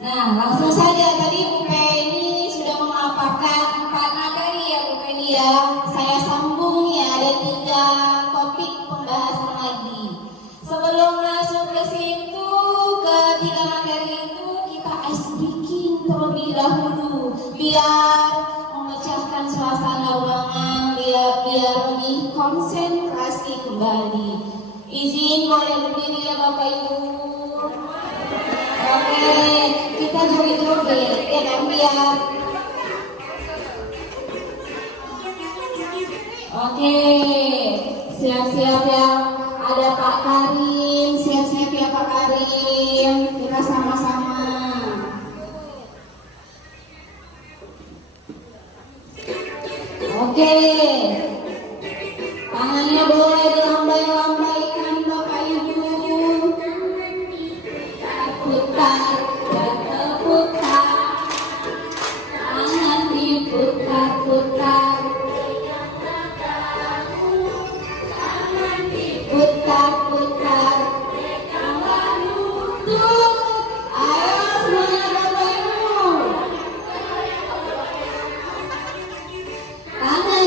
Nah, langsung saja tadi Bu Feni sudah memaparkan 4 materi ya Bu Feni ya. Saya sambung ya, ada 3 topik pembahasan lagi. Sebelum masuk ke situ, ke 3 materi itu kita ice breaking terlebih dahulu biar memecahkan suasana ruangan, biar lebih konsentrasi kembali. Izin boleh berdiri ya Bapak Ibu. Oke, kita joget-joget ya kan biar. Oke, siap-siap ya. Ada Pak Karim, siap-siap ya Pak Karim. Kita sama-sama. Oke, tangannya boleh dilambai-lambaikan Bapak Ibu. Putar dan terputar, tangan diputar-putar. Putar-putar, tambah lutut. Ayo semuanya Bapak Ibu. Tangan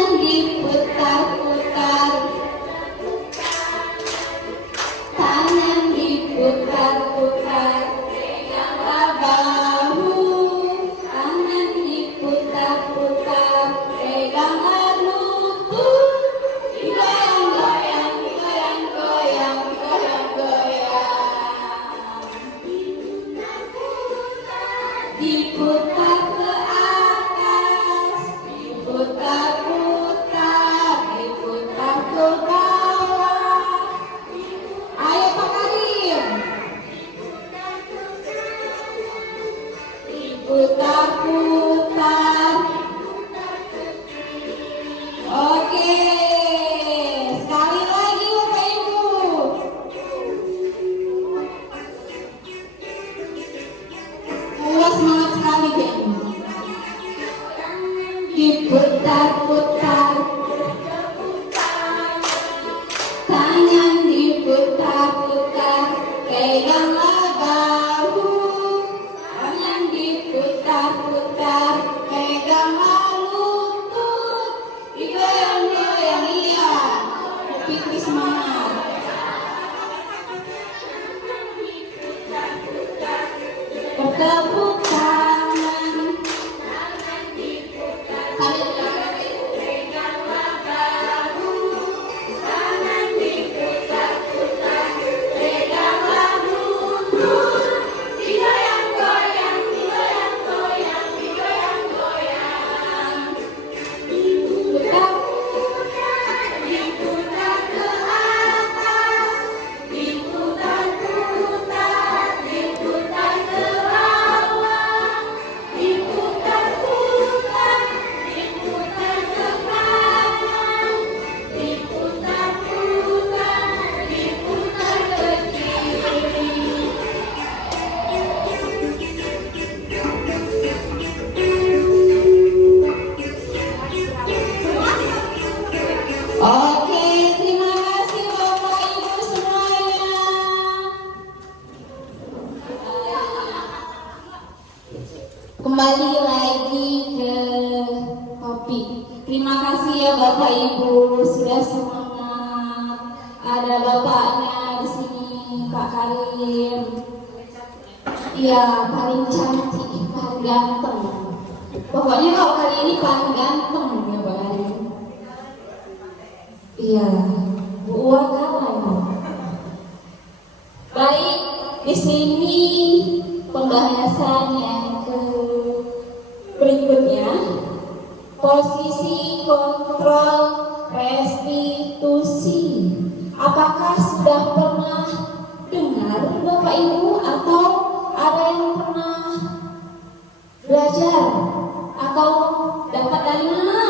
Ibu sudah semangat. Ada bapaknya di sini, Kak Karim. Iya, paling cantik, paling ganteng. Pokoknya kalau kali ini paling ganteng ya Pak Karim. Iya, Bu Uwa kalah ya. Baik, di sini pembahasan yang berikutnya, posisi kontrol restitusi. Apakah sudah pernah dengar Bapak Ibu atau ada yang pernah belajar atau dapat dari mana?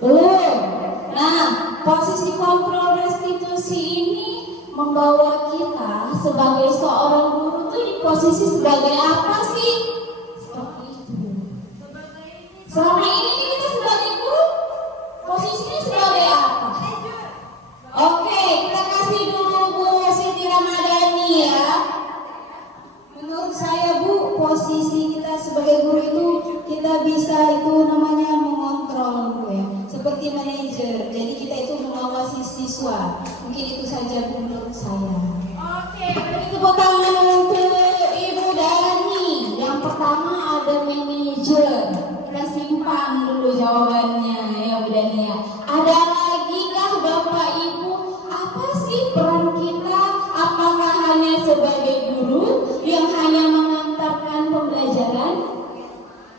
Belum. Nah, posisi kontrol restitusi ini membawa kita sebagai seorang guru itu di posisi sebagai apa sih? Seperti itu. Selama ini kita sebagai guru posisinya sebagai apa? Oke, kita kasih dulu Bu Siti Ramadhani ya. Menurut saya Bu, posisi kita sebagai guru itu kita bisa itu namanya mengontrol Bu ya. Seperti manajer, jadi kita itu mengawasi siswa. Mungkin itu saja menurut saya. Oke, beri tepuk tangan untuk Ibu Dani. Yang pertama ada manajer. Kita simpan dulu jawabannya ya Bu Dani ya. Ada lagi kah Bapak Ibu? Apa sih peran kita? Apakah hanya sebagai guru yang hanya mengantarkan pembelajaran?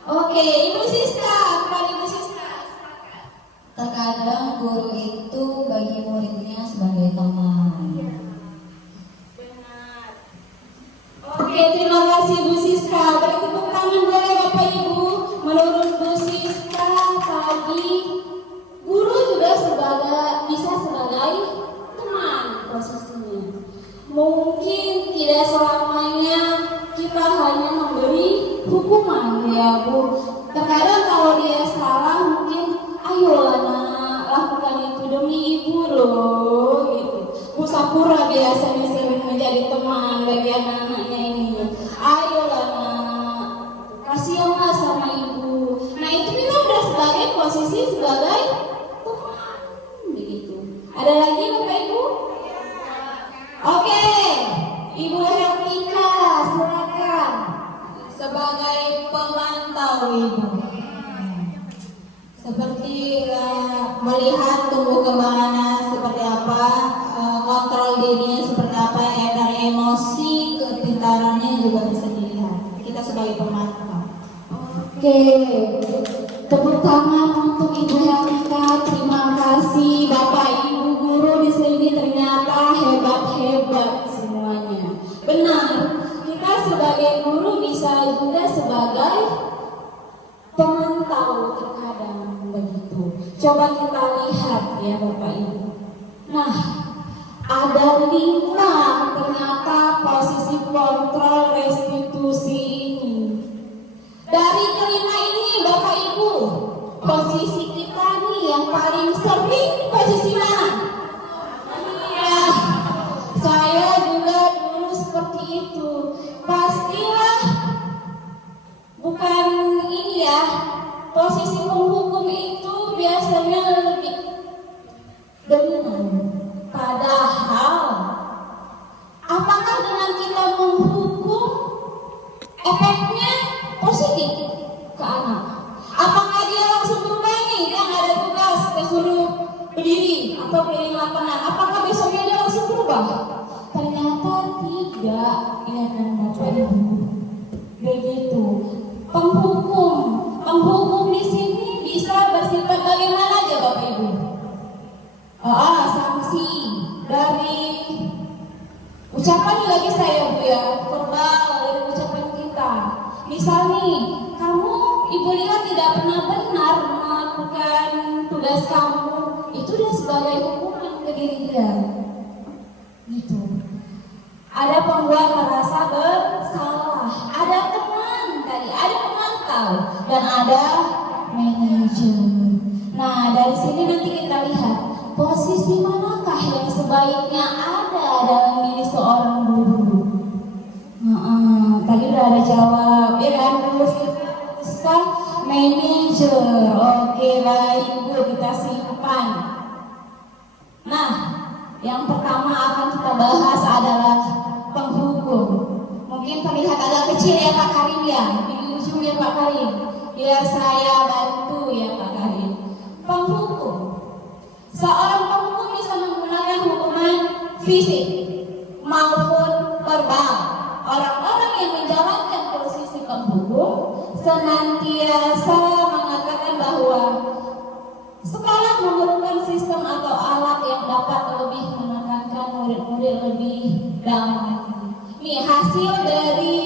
Oke, Ibu Siska, kepada Ibu Siska. Terkadang guru itu bagi muridnya sebagai teman. Benar. Oke, terima kasih Bu Siska. Beri tepuk tangan boleh Bapak Ibu. Menurut Bu Siska tadi, guru juga bisa sebagai teman posisinya. Mungkin tidak selamanya kita hanya memberi hukuman ya Bu. Terkadang kalau dia salah mungkin ayolah nak, lakukan itu demi ibu loh gitu. Bu Sapura biasanya sering menjadi teman bagi anak-anaknya ini. Ayolah nak, kasihanlah sama ibu. Nah itu kita udah sebagai posisi sebagai teman begitu. Ada lagi Bapak Ibu? Oke, Ibu Hertika silakan sebagai pemantau Ibu. Seperti melihat tumbuh kembangannya seperti apa, kontrol dirinya seperti apa, dari emosi, kepintarannya juga bisa dilihat. Kita sebagai pemantau. Oke, tepuk tangan untuk Ibu Hertika. Terima kasih Bapak Ibu guru di sini ternyata hebat-hebat semuanya. Benar, kita sebagai guru bisa juga sebagai pemantau terkadang begitu. Coba kita lihat ya Bapak Ibu. Nah, ada 5 ternyata posisi kontrol restitusi ini. Dari kelima ini Bapak Ibu, posisi kita nih yang paling sering posisi mana? Iya, saya juga dulu seperti itu. Pastilah bukan ini ya, posisi menghukum itu biasanya lebih dominan. Padahal apakah dengan kita menghukum efeknya positif ke anak? Apakah dia langsung berubah nih, dia nggak ada tugas, kita suruh berdiri atau keliling lapangan, apakah besoknya dia langsung berubah? Ternyata tidak, ya kan Bapak Ibu. Begitu. Penghukum di sini bisa bersifat bagaimana aja Bapak Ibu? Sanksi dari ucapan juga bisa ya Bu ya, verbal dari ucapan kita. Misal nih, kamu Ibu lihat tidak pernah benar melakukan tugas kamu, itu dia sebagai hukuman ke diri dia. Gitu. Ada pembuat merasa bersalah, ada teman tadi, ada pemantau, dan ada manajer. Nah, dari sini nanti kita lihat posisi manakah yang sebaiknya ada dalam diri seorang guru. Tadi udah ada jawab, ya kan? Terus manajer. Oke, baik Bu, kita simpan. Nah, yang pertama akan kita bahas adalah penghukum. Mungkin terlihat agak kecil ya Pak Karim ya, di ujung ya Pak Karim. Biar saya bantu ya Pak Karim. Penghukum. Seorang penghukum bisa menggunakan hukuman fisik maupun verbal. Orang-orang yang menjalankan posisi penghukum senantiasa mengatakan bahwa sekolah memerlukan sistem atau alat yang dapat lebih menekankan murid-murid lebih dalam lagi. Nih hasil dari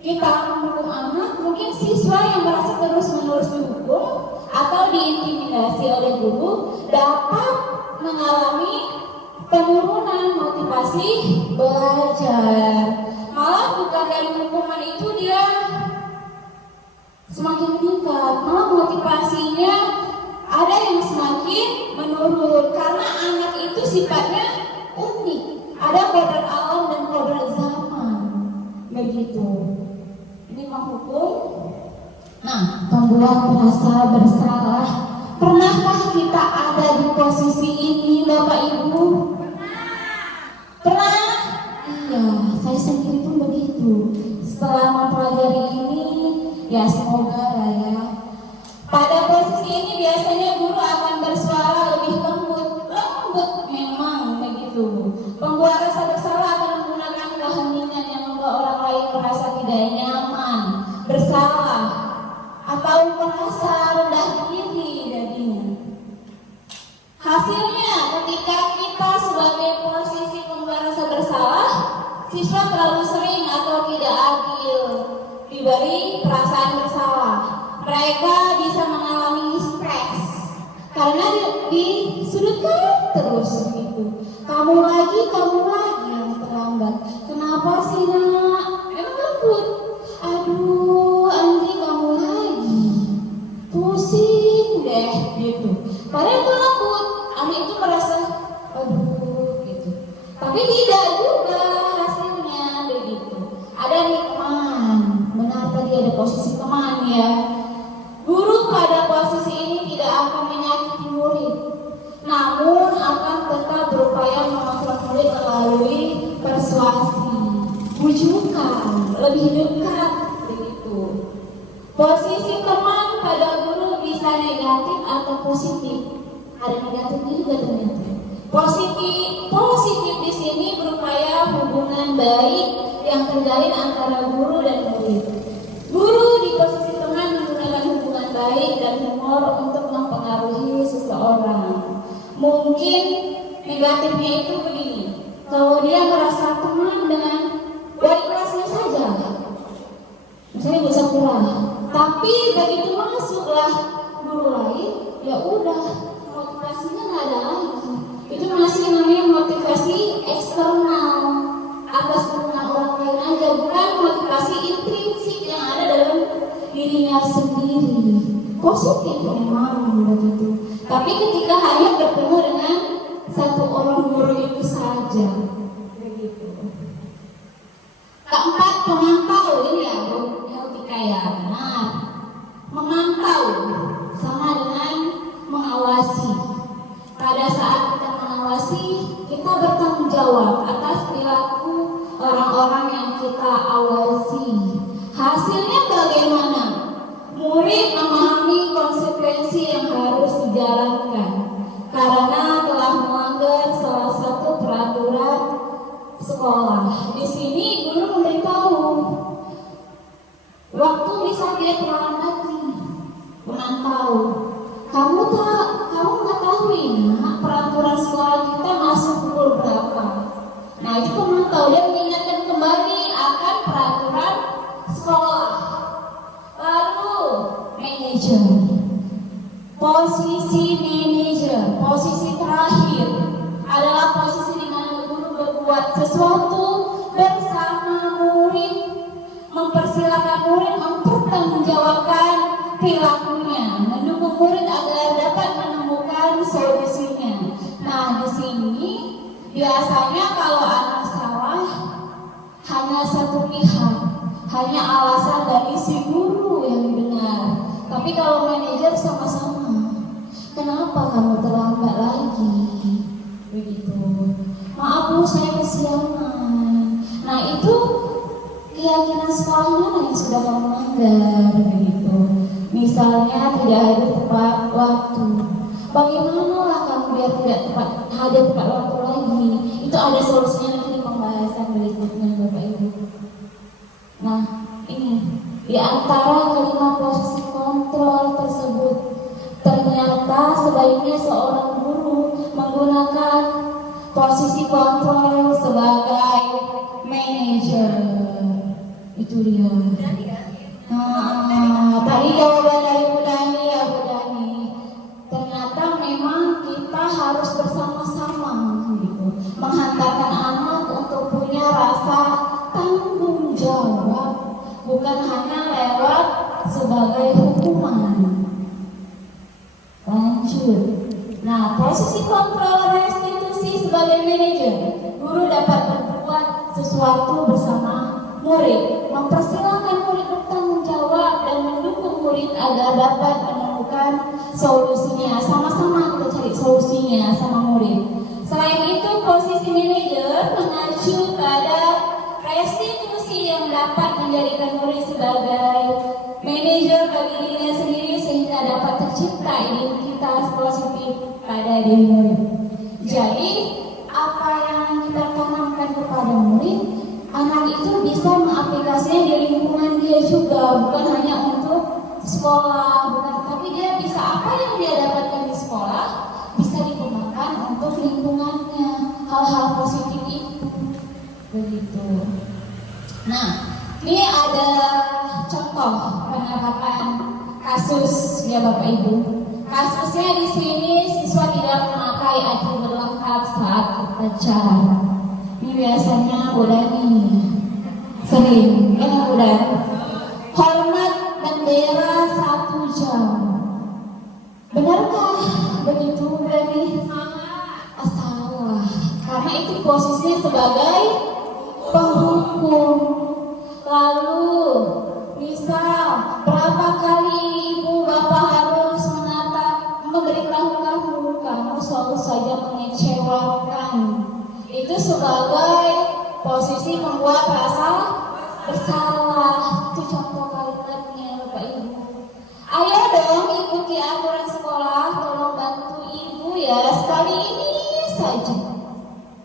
kita menghukum anak, mungkin siswa yang merasa terus-menerus dihukum atau diintimidasi oleh guru dapat mengalami penurunan motivasi belajar. Malah bukan dari hukuman itu dia semakin meningkat, malah motivasinya ada yang semakin menurun karena anak itu sifatnya unik. Ada kodrat alam dan kodrat zaman, begitu. Ini menghukum. Nah, membuat merasa bersalah. Pernahkah kita ada di posisi ini, Bapak Ibu? Pernah? Iya, saya sendiri pun begitu. Setelah mempelajari ini, ya semoga lah ya. Pada posisi ini biasanya guru akan bersuara lebih lembut memang begitu. Pembuat rasa bersalah akan menggunakan keheningan yang membuat orang lain merasa tidak nyaman, bersalah, atau merasa rendah diri jadinya. Hasilnya ketika kita sebagai posisi pembuat rasa bersalah, siswa terlalu sering atau tidak adil diberi perasaan bersalah. Mereka bisa mengalami stres karena disudutkan terus gitu. Kamu lagi yang terlambat. Kenapa sih nak? Emang lembut. Aduh, Andi kamu lagi. Pusing deh gitu. Padahal itu lembut. Andi itu merasa aduh gitu. Tapi tidak juga hasilnya begitu. Ada teman. Benar tadi ada posisi teman ya. Guru pada posisi ini tidak akan menyakiti murid, namun akan tetap berupaya memaksa murid melalui persuasi, bujukan, lebih dekat begitu. Posisi teman pada guru bisa negatif atau positif. Ada negatifnya juga ternyata. Positif di sini berupaya hubungan baik yang terjalin antara guru dan murid. Guru di posisi teman menggunakan hubungan baik dan humor untuk mempengaruhi seseorang. Mungkin negatifnya itu begini, kalau dia merasa teman dengan wali kelasnya saja, misalnya bisa kurang, tapi begitu masuklah guru lain, ya udah motivasinya nggak ada lagi. Itu masih namanya motivasi eksternal atas dukungan orang lain aja, bukan motivasi intrinsik yang ada dalam dirinya sendiri. Positif memang begitu. Tapi ketika hanya bertemu dengan satu orang guru itu saja, begitu. Keempat, pemantau ini ya, Bu Heltika ya, benar. Memantau sama dengan mengawasi. Pada saat kita mengawasi, kita bertanggung jawab atas perilaku orang-orang yang kita awasi. Hasilnya bagaimana? Murid memahami konsekuensi yang harus dijalankan karena telah melanggar salah satu peraturan sekolah. Di sini guru memberitahu waktu bisa dia terlambat nih, memantau. Kamu ketahui nah, peraturan sekolah kita masuk pukul berapa? Nah itu pemantau, dia mengingatkan kembali akan peraturan sekolah. Lalu manajer, posisi manajer, posisi terakhir adalah posisi di mana guru berbuat sesuatu bersama murid, mempersilakan murid mempertanggungjawabkan perilakunya, mendukung murid agar dapat menemukan solusinya. Nah di sini biasanya kalau anak salah hanya satu pihak, hanya alasan dari si guru yang benar. Tapi kalau manajer sama-sama, kenapa kamu terlambat lagi? Begitu. Maaf Bu, saya kesiangan. Nah itu keyakinan sekolah mana yang sudah kamu langgar? Begitu. Misalnya tidak hadir tepat waktu. Bagaimana lah kamu biar tidak hadir tepat waktu lagi? Itu ada solusinya nanti di pembahasan berikutnya Bapak Ibu. Nah ini di antara kelima posisi kontrol tersebut, ternyata sebaiknya seorang guru menggunakan posisi kontrol sebagai manajer. Itu dia. Tadi jawaban dari Bu Dani ya Bu Dani. Ternyata memang kita harus bersama-sama gitu, menghantarkan anak untuk punya rasa tanggung jawab, bukan hanya lewat sebagai hukuman. Lanjut. Nah, posisi kontrol restitusi sebagai manajer, guru dapat berbuat sesuatu bersama murid, mempersilahkan murid bertanggung jawab dan mendukung murid agar dapat menemukan solusinya. Sama-sama kita cari solusinya sama murid. Selain itu, posisi manajer mengacu pada restitusi yang dapat menjadikan murid sebagai manajer bagi dirinya sendiri sehingga dapat tercipta identitas positif pada diri murid. Jadi, apa yang kita tanamkan kepada murid, anak itu bisa mengaplikasinya di lingkungan dia juga, bukan hanya untuk sekolah, tapi dia bisa apa yang dia dapatkan di sekolah bisa dikembangkan untuk lingkungannya, hal-hal positif itu, begitu. Nah, ini ada contoh penerapan kasus ya Bapak Ibu. Kasusnya di sini siswa tidak memakai atribut lengkap saat upacara. Ini biasanya Bu Dani sering, Bu Dani. Hormat bendera 1 jam. Benarkah begitu Bu Dani? Salah. Karena itu posisinya sebagai penghukum. Lalu, misal berapa kali ibu bapak harus memberitahu kamu selalu saja mengecewakan. Itu sebagai posisi membuat rasa bersalah. Itu contoh kalimatnya Bapak Ibu. Ayo dong ikuti aturan sekolah, tolong bantu ibu ya sekali ini saja.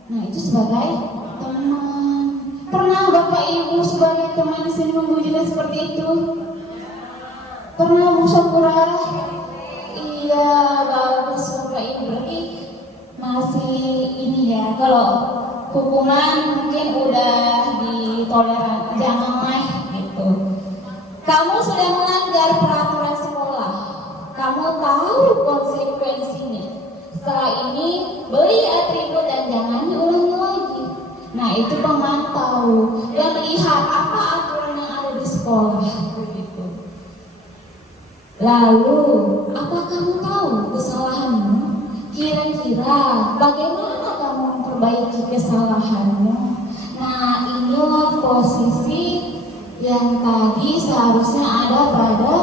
Nah itu sebagai teman. Pernah Bapak Ibu sebagai teman di sini membujukkan seperti itu? Pernah Bu Syakura? Iya, bagus Bapak Ibu. Berarti masih ini ya, kalau hukuman mungkin udah ditoleran, jangan naik gitu. Kamu sudah melanggar peraturan sekolah, kamu tahu konsekuensinya. Setelah ini beli atribut dan jangan diulangi lagi. Nah itu pemantau yang melihat apa aturan yang ada di sekolah begitu. Lalu apa kamu tahu kesalahanmu? Kira-kira bagaimana kamu memperbaiki kesalahanmu? Nah inilah posisi yang tadi seharusnya ada pada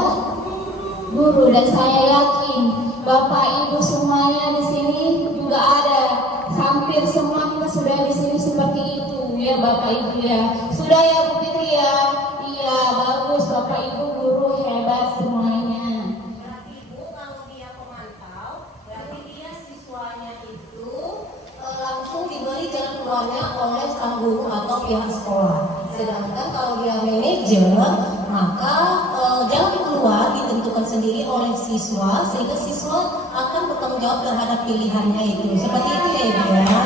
guru, dan saya yakin Bapak Ibu semuanya di sini juga ada. Hampir semua kita sudah di sini seperti itu ya Bapak Ibu ya. Sudah ya Bu Fitri ya? Iya bagus Bapak Ibu guru hebat semuanya. Berarti Ibu kalau dia pemantau, berarti dia siswanya itu langsung diberi jalan keluarnya oleh sang guru atau pihak sekolah. Sedangkan kalau dia manajer, maka jalan keluar ditentukan sendiri oleh siswa, sehingga siswa akan bertanggung jawab terhadap pilihannya itu. Seperti itu ya Ibu ya.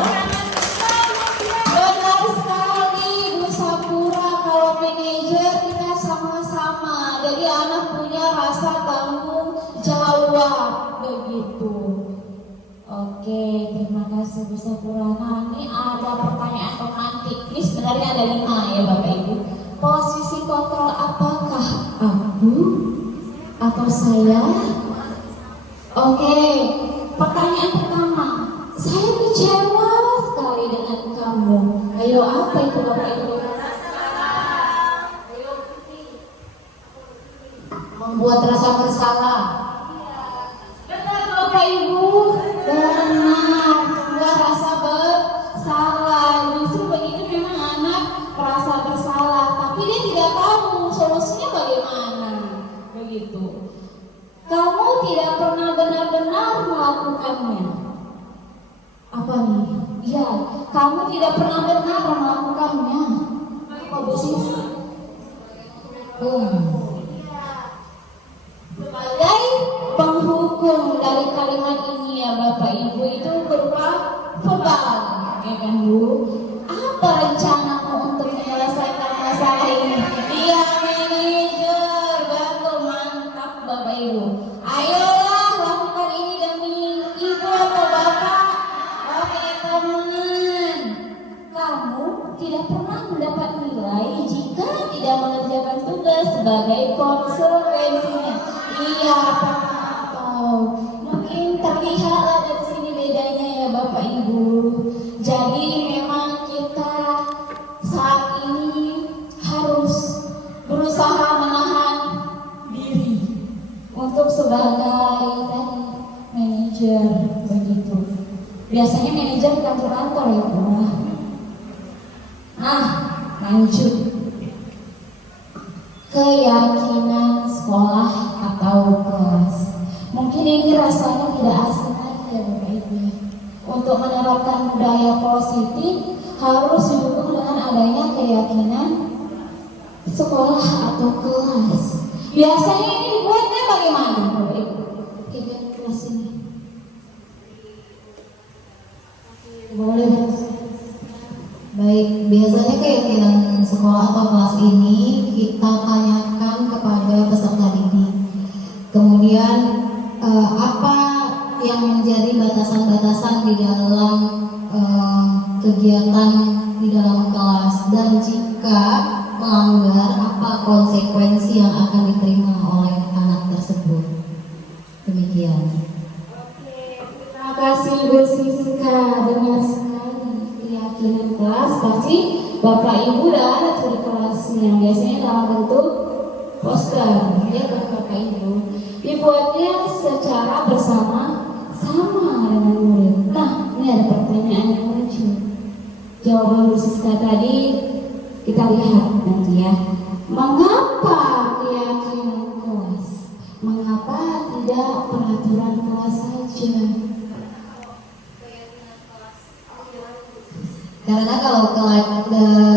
Benar sekali Bu Sapura, kalau manajer kita sama-sama, jadi anak punya rasa tanggung jawab begitu. Oke, terima kasih Bu Sapura. Nah ini ada pertanyaan pemantik. Ini sebenarnya ada 5 ya Bapak Ibu. Posisi kontrol apakah aku atau saya? Oke, pertanyaan pertama. Saya kecewa sekali dengan kamu. Ayo apa itu Bapak Ibu? tidak pernah benar-benar melakukannya. Apa nih? Ya, kamu tidak pernah benar melakukannya. Apa Bu Sis? Sebagai penghukum dari kalimat ini ya Bapak Ibu itu berupa verbal, ya kan Bu? Apa rencanamu untuk menyelesaikan masalah ini? Iya manajer, betul, mantap Bapak Ibu. Ayolah lakukan ini demi ibu atau bapak. Oke teman, kamu tidak pernah mendapat nilai jika tidak mengerjakan tugas sebagai konsekuensinya. Iya, tahu. Mungkin terlihatlah dari sini bedanya ya Bapak Ibu. Jadi memang kita saat ini harus berusaha menahan diri untuk sebagai tadi manajer begitu. Biasanya manajer di kantor-kantor ya Bu. Nah, lanjut. Keyakinan sekolah atau kelas. Mungkin ini rasanya tidak asing lagi ya Bapak Ibu. Untuk menerapkan budaya positif harus didukung dengan adanya keyakinan sekolah atau kelas. Biasanya ini dibuatnya bagaimana Bapak Ibu? Kegiatan kelas ini. Boleh Mas. Baik, biasanya keyakinan sekolah atau kelas ini kita tanyakan kepada peserta didik. Kemudian apa yang menjadi batasan-batasan di dalam kegiatan di dalam kelas, dan jika melanggar apa konsekuensi yang akan diterima oleh anak tersebut. Demikian. Terima kasih Bu Siska, benar sekali. Keyakinan kelas pasti Bapak Ibu udah ada tuh di kelasnya, biasanya dalam bentuk poster ya kan Bapak Ibu. Dibuatnya secara bersama-sama dengan murid. Nah, ini ada pertanyaan yang muncul. Jawaban Bu Siska tadi kita lihat nanti ya. Mengapa keyakinan kelas? Mengapa tidak peraturan kelas saja? Karena kalau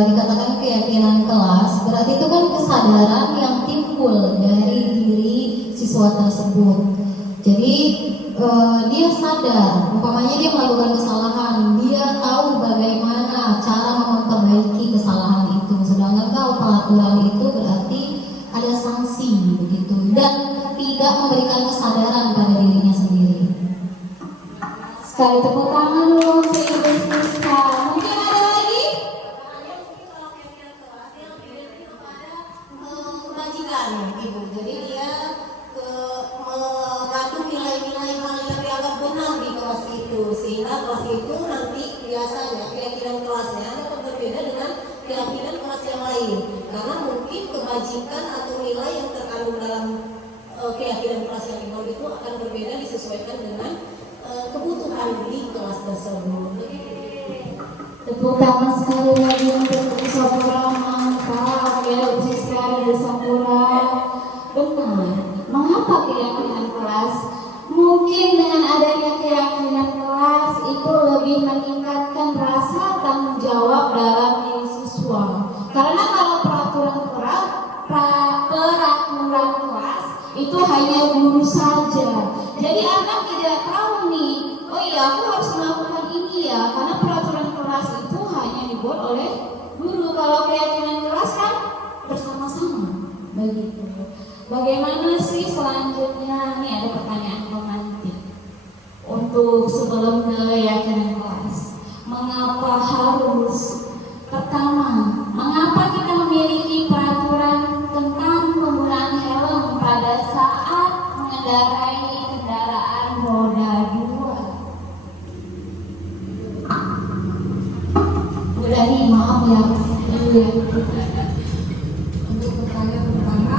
dikatakan keyakinan kelas, berarti itu kan kesadaran yang timbul dari diri siswa tersebut. Jadi dia sadar, umpamanya dia melakukan kesalahan, dia tahu bagaimana cara memperbaiki kesalahan itu. Sedangkan kalau peraturan itu berarti ada sanksi begitu, dan tidak memberikan kesadaran pada dirinya sendiri. Sekali tepuk tangan dulu untuk Ibu Siska. Mungkin ada lagi? Kebajikan Ibu, jadi dia mengandung nilai-nilai hal yang dianggap benar di kelas itu, sehingga kelas itu nanti biasanya keyakinan kelasnya akan berbeda dengan keyakinan kelas yang lain, karena mungkin kebajikan atau nilai yang terkandung dalam keyakinan kelas yang dibuat itu akan berbeda disesuaikan dengan kebutuhan di kelas tersebut. Tepuk tangan sekali lagi untuk Bu Sapura, mantap ya Bu Siska dari Sapura. Benar, mengapa keyakinan kelas? Mungkin dengan adanya keyakinan kelas itu lebih meningkatkan rasa tanggung jawab dalam diri siswa. Karena kalau peraturan kelas itu hanya guru saja. Jadi anak tidak tahu nih, oh iya aku harus melakukan ini ya, karena peraturan kelas itu hanya dibuat oleh guru. Kalau keyakinan kelas kan bersama-sama begitu. Bagaimana sih selanjutnya? Nih ada pertanyaan romantik untuk sebelum keyakinan kelas. Mengapa harus? Pertama, mengapa kita memiliki peraturan tentang penggunaan helm pada saat mengendarai kendaraan roda 2? Udah nih, maaf ya. Untuk pertanyaan pertama,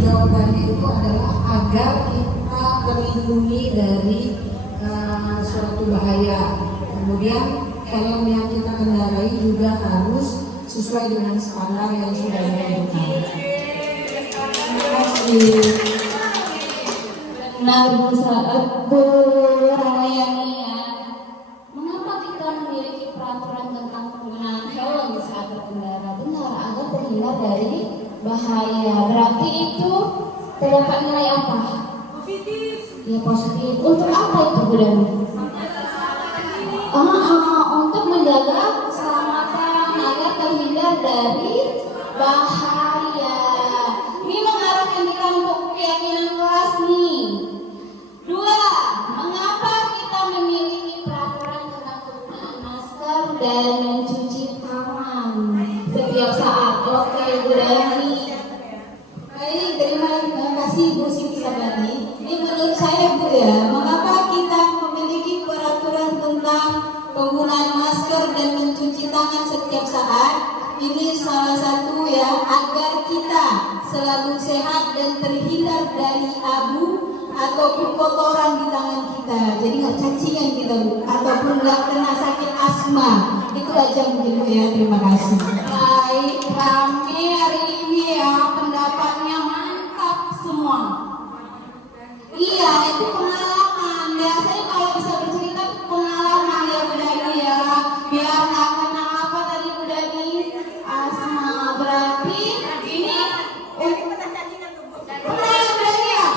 jawabannya itu adalah agar kita terlindungi dari suatu bahaya. Kemudian helm yang kita kendarai juga harus sesuai dengan standar yang sudah ditentukan. Terima kasih. Nah, Bu Ramayani ya, mengapa kita memiliki peraturan tentang penggunaan helm saat berkendara? Benar, agar terhindar dari bahaya. Berarti itu terdapat nilai apa? Positif. Ya, positif. Untuk apa itu, Bu Dani? Untuk menjaga keselamatan agar terhindar dari bahaya. Ini mengarahkan kita untuk keyakinan kelas nih. 2. Mengapa kita memiliki peraturan tentang penggunaan masker dan mencuci tangan setiap saat? Oke, Bu Dani. Baik, terima kasih Bu Siti Sabani. Ini menurut saya, Bu ya, mengapa kita memiliki peraturan tentang penggunaan masker dan mencuci tangan setiap saat? Ini salah satu ya, agar kita selalu sehat dan terhindar dari abu ataupun kotoran di tangan kita. Jadi nggak cacingan kita, Bu, ataupun nggak kena sakit asma. Itu aja mungkin, Bu ya. Terima kasih. Baik, rame hari ini ya, pendapatnya mantap semua. Iya, itu pengalaman. Biasanya kalau bisa bercerita pengalaman ya, Bu Dani ya. Biar nggak kena apa tadi, Bu Dani? Asma. Berarti ini pernah ya, Bu Dani ya?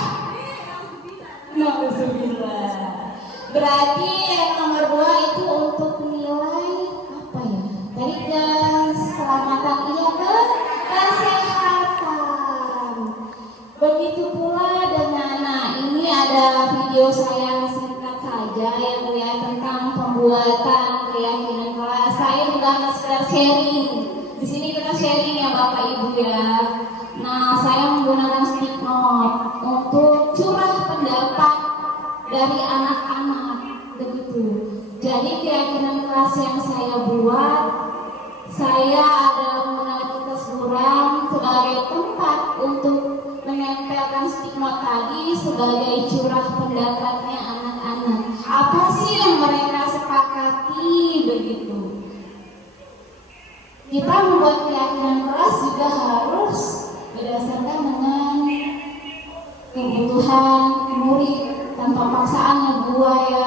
Alhamdulillah. Berarti yang nomor 2 itu untuk nilai apa ya? Tadi keselamatan, iya ke kesehatan. Begitu pula dengan, nah ini ada video saya singkat saja yang melihat tentang pembuatan keyakinan kelas. Saya juga hanya sekedar sharing. Di sini kita sharing ya Bapak Ibu ya. Nah, saya menggunakan stick note untuk curah pendapat dari anak-anak begitu. Jadi keyakinan kelas yang saya buat, saya adalah menggunakan kertas buram sebagai tempat untuk menempelkan stick note tadi sebagai curah pendapatnya anak-anak. Apa sih yang mereka sepakati begitu? Kita membuat keyakinan kelas juga harus berdasarkan dengan kebutuhan murid tanpa paksaan ya Bu ya.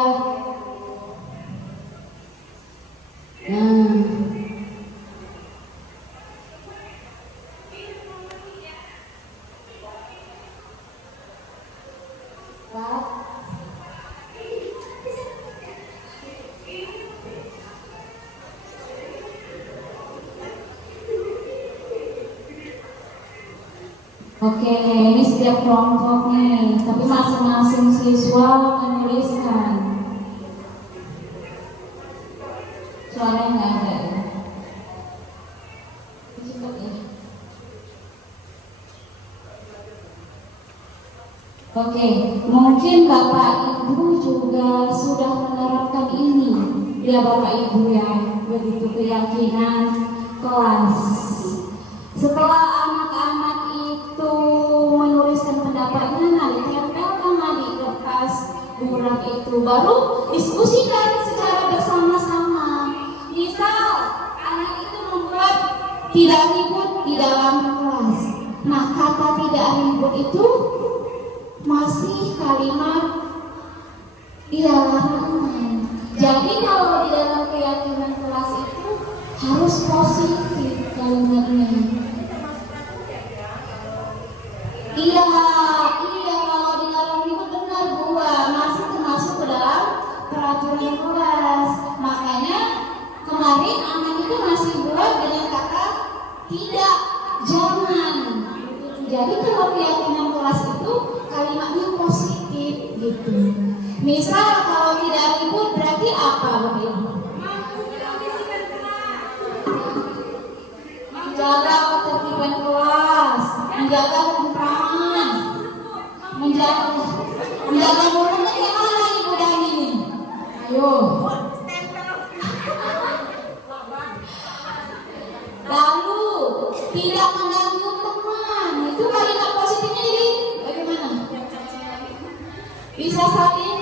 Oke, ini setiap kelompok nih, tapi masing-masing siswa menuliskan. Suaranya nggak ada ya? Cepat ya. Oke, mungkin Bapak Ibu juga sudah menerapkan ini, ya Bapak Ibu ya, begitu keyakinan kelas. Setelah anak-anak itu menuliskan pendapatnya, nah ditempelkan di kertas buram itu, baru diskusikan secara bersama-sama. Misal anak itu membuat tidak ribut di dalam kelas. Nah, kata tidak ribut itu masih kalimat larangan. Jadi kalau di dalam keyakinan kelas itu harus positif kalimatnya. Iya, kalau di dalam itu benar Bu, masih termasuk ke dalam peraturan kelas. Makanya kemarin anak itu masih buat dengan kata tidak, jangan. Jadi kalau keyakinan kelas itu kalimatnya positif gitu. Misal kalau tidak ribut berarti apa Bapak? Menjaga ketertiban kelas, menjaga ketentraman, menjaga mulutnya gimana Ibu Dani ini? Ayo. Lalu tidak mengganggu teman, itu kalimat positifnya jadi bagaimana? Bisa saling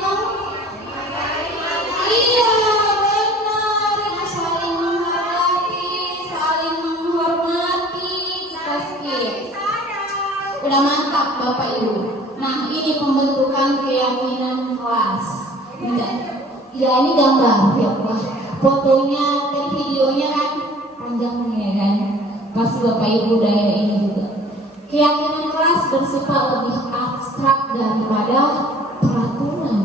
iya benar, saling menghargai, saling menghormati, kita skip. Udah mantap Bapak Ibu. Nah ini pembentukan Ya ini gambar ya Allah. Fotonya dan videonya kan panjang ya kan. Pasti Bapak Ibu daya ini juga. Keyakinan kelas bersifat lebih abstrak daripada peraturan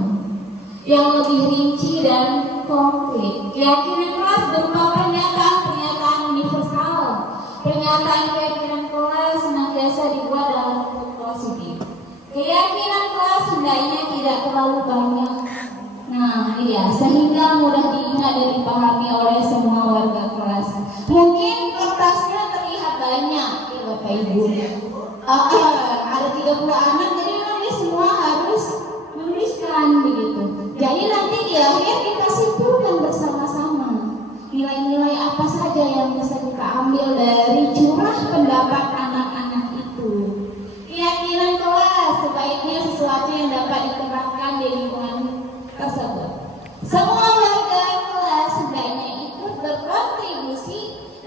yang lebih rinci dan konkret. Keyakinan kelas berupa pernyataan universal. Pernyataan keyakinan kelas senantiasa dibuat dalam bentuk positif. Keyakinan kelas hendaknya tidak terlalu banyak. Nah, iya, sehingga mudah diingat dan dipahami oleh semua warga kelas. Mungkin kertasnya terlihat banyak, ya Bapak Ibu. Ada 30 anak, jadi nanti semua harus menuliskan begitu. Jadi nanti di akhir kita simpulkan bersama-sama nilai-nilai apa saja yang bisa kita ambil dari curah pendapat anak-anak itu. Keyakinan kelas sebaiknya sesuatu yang dapat diterapkan di lingkungan tersebut. Semua warga kelas hendaknya ikut berkontribusi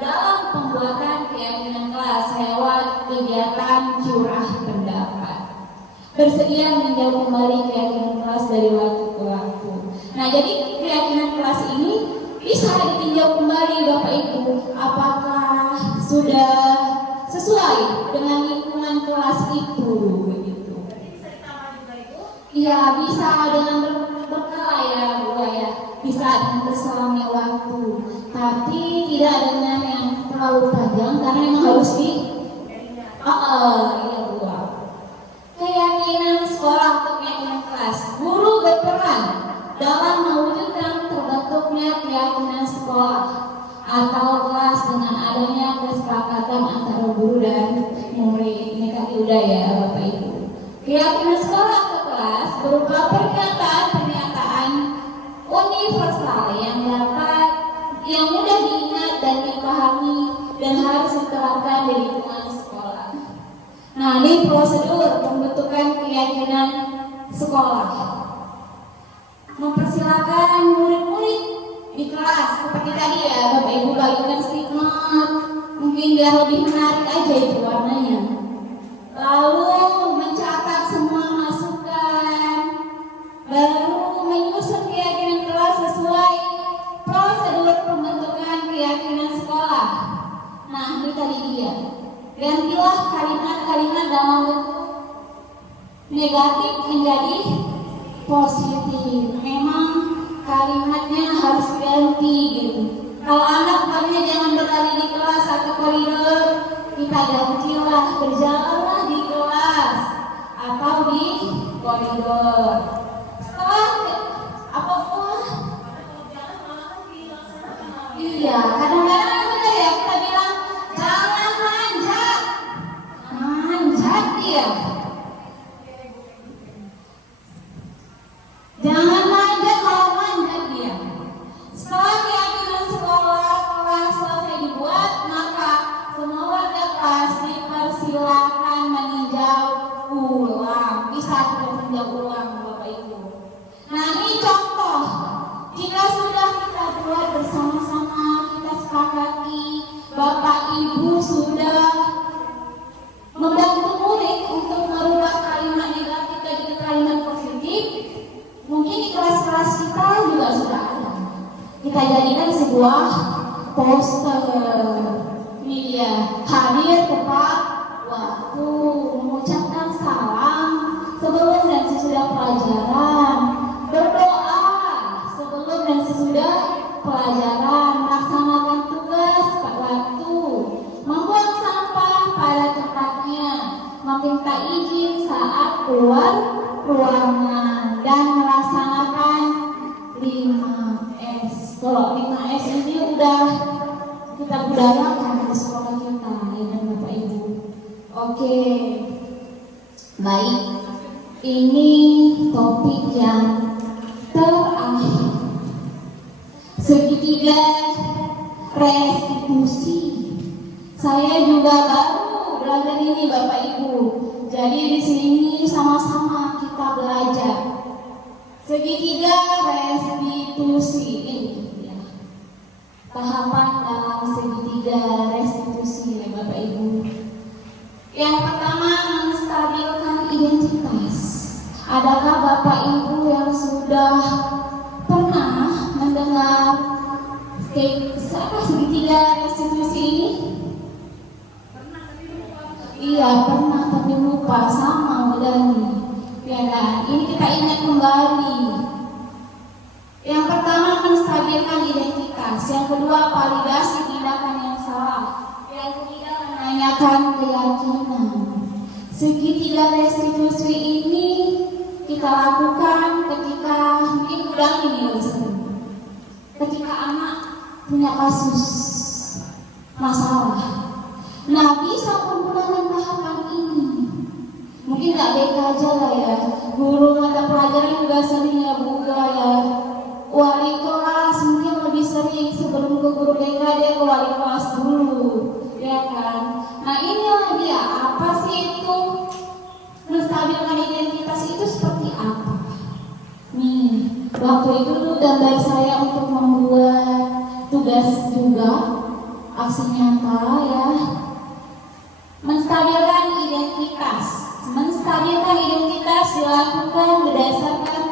dalam pembuatan keyakinan kelas lewat kegiatan curah pendapat. Bersedia meninjau kembali keyakinan kelas dari waktu ke waktu. Nah, jadi keyakinan kelas ini bisa ditinjau kembali Bapak Ibu, apakah sudah sesuai dengan lingkungan kelas itu begitu. Iya, bisa dengan berkala ya Bu ya, bisa dengan berselang waktu, tapi tidak dengan yang terlalu panjang karena memang harus di iya Bu. Keyakinan sekolah atau keyakinan kelas. Guru berperan dalam mewujudkan terbentuknya keyakinan sekolah atau kelas dengan adanya kesepakatan antara guru dan murid. Ini kan udah ya Bapak Ibu. Keyakinan sekolah atau kelas berupa pernyataan universal yang mudah diingat dan dipahami dan harus diterapkan di lingkungan sekolah. Nah, ini prosedur pembentukan keyakinan sekolah. Mempersilakan murid-murid di kelas seperti tadi ya Bapak Ibu bagikan stiker, mungkin biar lebih menarik aja itu warnanya. Lalu mencatat semua masukan, baru menyusun keyakinan kelas sesuai prosedur pembentukan keyakinan sekolah. Nah, ini tadi dia. Gantilah kalimat-kalimat dalam bentuk negatif menjadi positif. Memang kalimatnya harus ganti gitu. Kalau anak banyak jangan berlari di kelas atau koridor, kita gantilah berjalanlah di kelas atau di koridor. Setelah apa pun, iya kadang-kadang benar ya kita bilang jangan manjat dia. Jangan manjat kalau manjat dia. Setelah keyakinan sekolah kelas selesai dibuat, maka semua warga kelas dipersilakan meninjau ulang. Bisa kita tinjau ulang Bapak Ibu. Nah, ini contoh. Jika sudah kita buat bersama-sama, kita sepakati, Bapak Ibu sudah membantu murid untuk merubah kalimat negatif jadi kalimat positif. Mungkin di kelas-kelas kita juga sudah ada. Kita jadikan sebuah poster. Ini dia, hadir tepat waktu, mengucapkan salam sebelum dan sesudah pelajaran, berdoa sebelum dan sesudah pelajaran, melaksanakan tugas tepat waktu, membuang sampah pada tempatnya, meminta izin saat keluar ruangan, dan melaksanakan 5S. Kalau 5S ini udah kita budayakan di sekolah kita ya kan Bapak Ibu. Oke, baik, ini topik yang terakhir, segitiga restitusi. Saya juga baru belajar ini Bapak Ibu. Jadi di sini sama-sama kita belajar segitiga restitusi ini ya. Tahapan dalam segitiga restitusi ya Bapak Ibu. Yang pertama, menstabilkan identitas. Adakah Bapak Ibu yang sudah pernah segitiga restitusi ini? Iya pernah, tapi lupa sama Udani. Ya kan? Ini kita ingat kembali. Yang pertama menstabilkan identitas, yang kedua validasi tindakan yang salah, yang ketiga menanyakan keyakinan. Segitiga restitusi ini kita lakukan ketika mungkin Udani nih ketika anak punya kasus masalah. Nah, bisa menggunakan tahapan ini. Mungkin nggak BK aja lah ya. Guru mata pelajaran juga sering ya buka ya. Wali kelas mungkin lebih sering sebelum ke guru BK dia ke wali kelas dulu, ya kan? Nah inilah dia. Apa sih itu menstabilkan identitas itu seperti apa? Nih, waktu itu tuh gambar saya untuk membuat tugas juga aksi nyata ya. Menstabilkan identitas dilakukan berdasarkan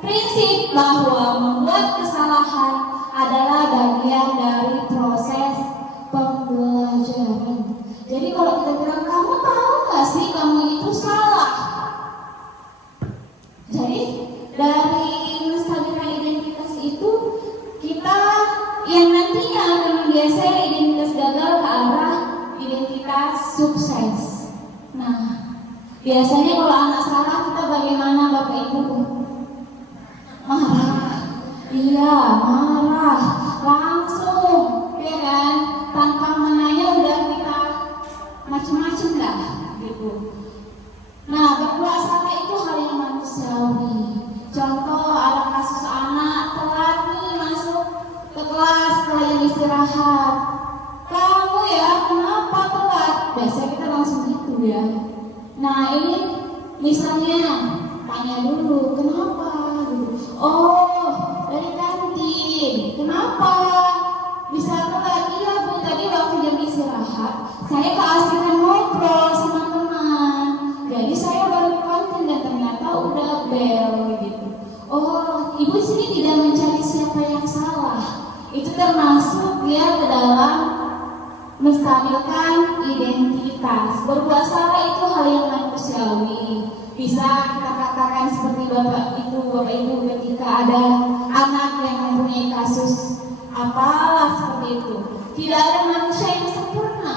prinsip bahwa membuat kesalahan adalah bagian dari proses pembelajaran. Jadi kalau kita bilang, kamu tahu nggak sih kamu itu salah? Jadi dari menstabilkan identitas itu kita yang nantinya akan menggeser identitas gagal ke arah identitas sukses. Nah, biasanya kalau anak salah kita bagaimana Bapak Ibu? Marah. Iya, marah. Langsung, ya kan? Tanpa menanya udah kita macam-macam dah, gitu. Nah, berbuat salah itu hal yang manusiawi. Contoh ada kasus anak telat nih masuk ke kelas setelah jam istirahat. Kamu ya kenapa telat? Biasanya kita langsung gitu ya. Nah ini misalnya tanya dulu kenapa? Oh dari kantin. Kenapa? Bisa telat? Iya Bu, tadi waktu jam istirahat saya keasikan ngobrol sama teman. Jadi saya baru ke kantin dan ternyata udah bel gitu. Oh, Ibu sini tidak mencari siapa yang salah. Itu termasuk dia ke dalam menstabilkan identitas. Berbuat salah itu hal yang manusiawi. Bisa kita katakan seperti Bapak Ibu ketika ada anak yang mempunyai kasus apalah seperti itu. Tidak ada manusia yang sempurna.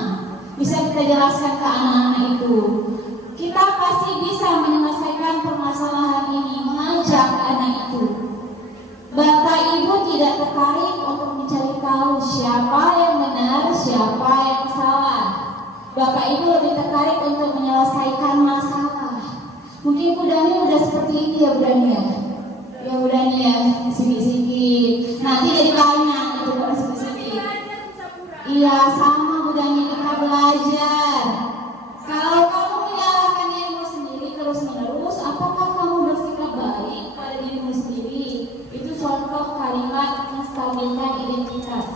Bisa kita jelaskan ke anak-anak itu. Kita pasti bisa menyelesaikan permasalahan ini, mengajak anak itu. Bapak Ibu tidak tertarik untuk mencari tahu siapa yang benar, siapa yang salah. Bapak Ibu lebih tertarik untuk menyelesaikan masalah. Mungkin Bu Dani udah seperti ini ya Bu Dani ya. Ya Bu Dani ya, sedikit-sedikit. Nanti jadi banyak itu kalau sedikit-sedikit. Iya sama Bu Dani, kita belajar. Kalau kamu menyalahkan dirimu sendiri terus-menerus, apakah kamu bersikap baik pada dirimu sendiri? Itu contoh kalimat menstabilkan identitas.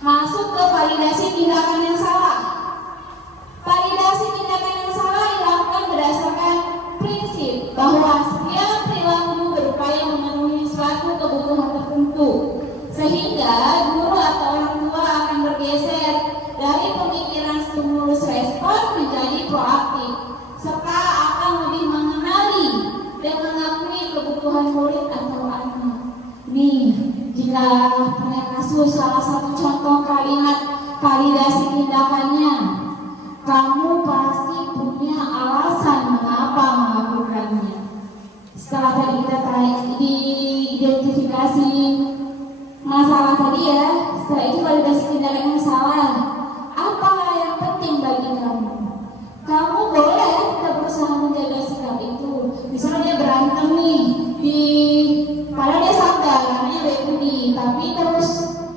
Masuk ke validasi tindakan yang salah. Validasi tindakan yang salah dilakukan berdasarkan prinsip bahwa setiap perilaku berupaya memenuhi suatu kebutuhan tertentu, sehingga guru atau orang tua akan bergeser dari pemikiran stimulus respon menjadi proaktif, serta akan lebih mengenali dan mengakui kebutuhan murid atau anak. Nih, jika punya kasus salah satu contoh kalimat validasi tindakannya, kamu pasti punya alasan mengapa melakukannya. Setelah tadi kita diidentifikasi masalah tadi ya, setelah itu validasi tindakan yang salah. Apa yang penting bagi kamu? Kamu boleh kita berusaha menjaga sikap itu. Misalnya dia berantem nih, padahal dia sadar namanya baik budi, tapi terus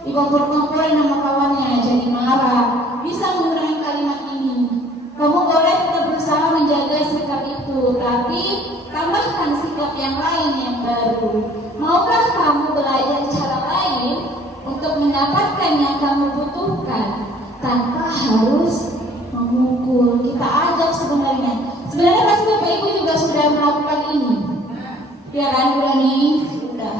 dikompor-komporin sama kawannya jadi marah. Bisa menggunakan kalimat ini. Kamu boleh tetap berusaha menjaga sikap itu, tapi tambahkan sikap yang lain yang baru. Maukah kamu belajar cara lain untuk mendapatkan yang kamu butuhkan tanpa harus memukul? Kita ajak sebenarnya pasti Bapak Ibu juga sudah melakukan ini. Ya kan, sudah.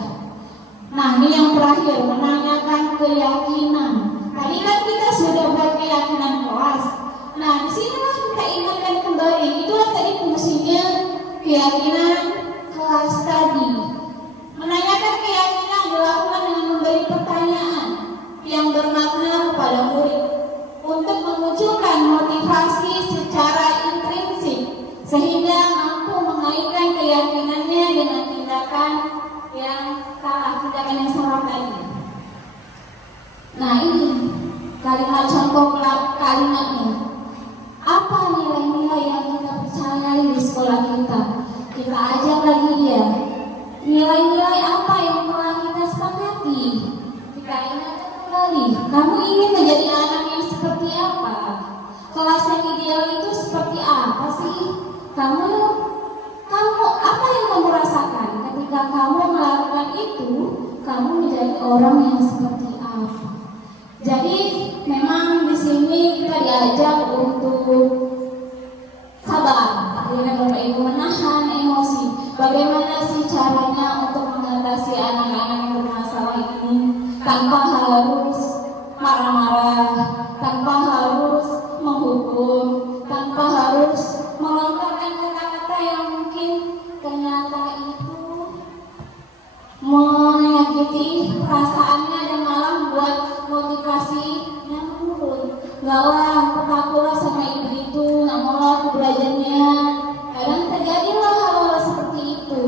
Nah, ini yang terakhir, menanyakan keyakinan. Tadi kan kita sudah buat keyakinan kelas. Nah, di sinilah kita ingatkan kembali. Itulah tadi fungsinya keyakinan kelas tadi. Menanyakan keyakinan dilakukan dengan memberi pertanyaan yang bermakna kepada murid untuk memunculkan motivasi secara intrinsik sehingga mampu mengaitkan keyakinannya dengan tindakan yang salah tadi. Nah, ini kalimat contoh kalimatnya. Apa nilai-nilai yang kita percayai di sekolah kita? Kita ajak lagi dia. Nilai-nilai apa yang telah kita sepakati? Kita ingatkan kembali. Kamu ingin menjadi anak yang seperti apa? Kelas yang ideal itu seperti apa sih? Kamu apa yang kamu rasakan ketika kamu melakukan itu? Kamu menjadi orang yang seperti apa? Jadi memang di sini kita diajak untuk sabar, dengan Bapak Ibu menahan emosi. Bagaimana sih caranya untuk mengatasi anak-anak yang bermasalah ini tanpa harus marah-marah, tanpa harus menghukum, tanpa harus melontarkan kata-kata yang mungkin ternyata itu menyakiti perasaannya dan malah buat motivasinya turun. Gak lah, ketakulah sama ibu itu, gak mau aku belajarnya. Kadang terjadilah hal-hal seperti itu.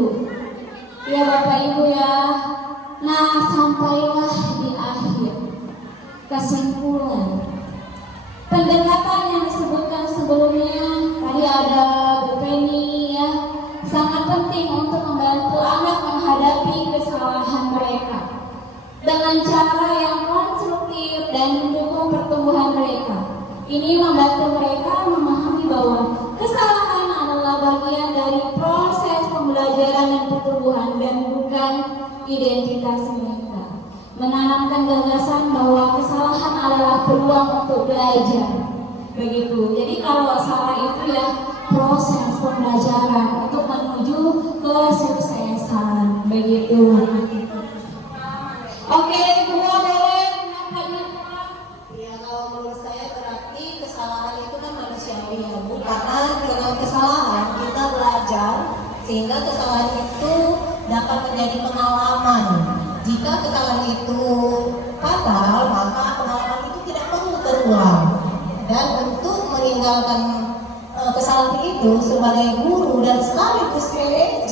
Ya Bapak Ibu ya. Nah, sampailah di akhir kesimpulan. Pendekatan yang disebutkan sebelumnya tadi ada Bu Penny ya, sangat penting untuk membantu anak menghadapi kesalahan mereka dengan cara yang konstruktif dan mendukung pertumbuhan mereka. Ini membantu mereka memahami bahwa kesalahan adalah bagian dari proses pembelajaran dan pertumbuhan dan bukan identitas mereka. Menanamkan gagasan bahwa kesalahan adalah peluang untuk belajar. Begitu. Jadi kalau salah itu ya proses pembelajaran untuk menuju kesuksesan. Begitu. Oke, kedua boleh menanggapi. Ya, kalau menurut saya berarti kesalahan itu kan manusiawi ya Bu, karena dengan kesalahan kita belajar sehingga kesalahan itu dapat menjadi pengalaman. Jika kesalahan itu fatal, maka pengalaman itu tidak perlu terulang. Dan untuk meninggalkan kesalahan itu sebagai guru dan sekaligus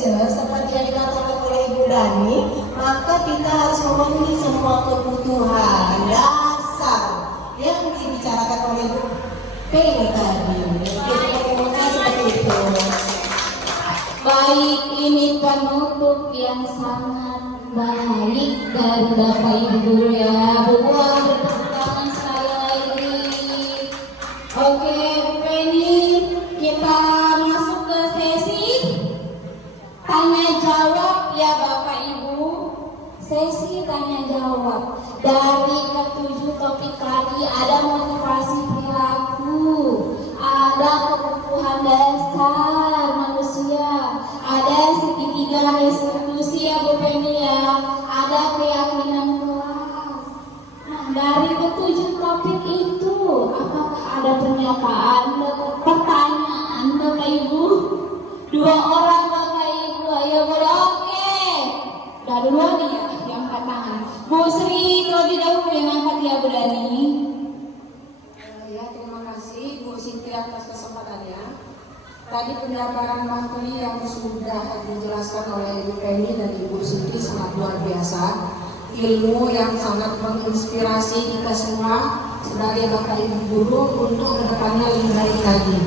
manajer seperti yang dikatakan oleh Ibu Dani, maka kita harus memenuhi semua kebutuhan dasar yang dibicarakan oleh Ibu Penny tadi. Jadi saya seperti itu. Baik, ini penutup yang sangat baik dari Bapak Ibu guru ya. Bu boleh bertepuk tangan sekali lagi. Oke, Bu Penny, kita masuk ke sesi tanya jawab ya Bapak Ibu. Sesi tanya jawab. Dari ketujuh topik tadi ada motivasi perilaku, ada kebutuhan dasar manusia, ada segitiga institusi ya Bu Penny ya, ada keyakinan kelas. Nah, dari ketujuh topik itu apakah ada pernyataan, pertanyaan Bapak Ibu? Dua orang Bapak Ibu, ayo boleh. Oke. Udah duluan nih ya yang angkat tangan. Bu Sri terlebih dahulu yang angkat ya Bu Dani. Ya, terima kasih Bu Siti atas kesempatannya. Tadi penjabaran materi yang sudah dijelaskan oleh Ibu Penny dan Ibu Siti sangat luar biasa. Ilmu yang sangat menginspirasi kita semua sebagai Bapak Ibu guru untuk kedepannya lebih baik lagi.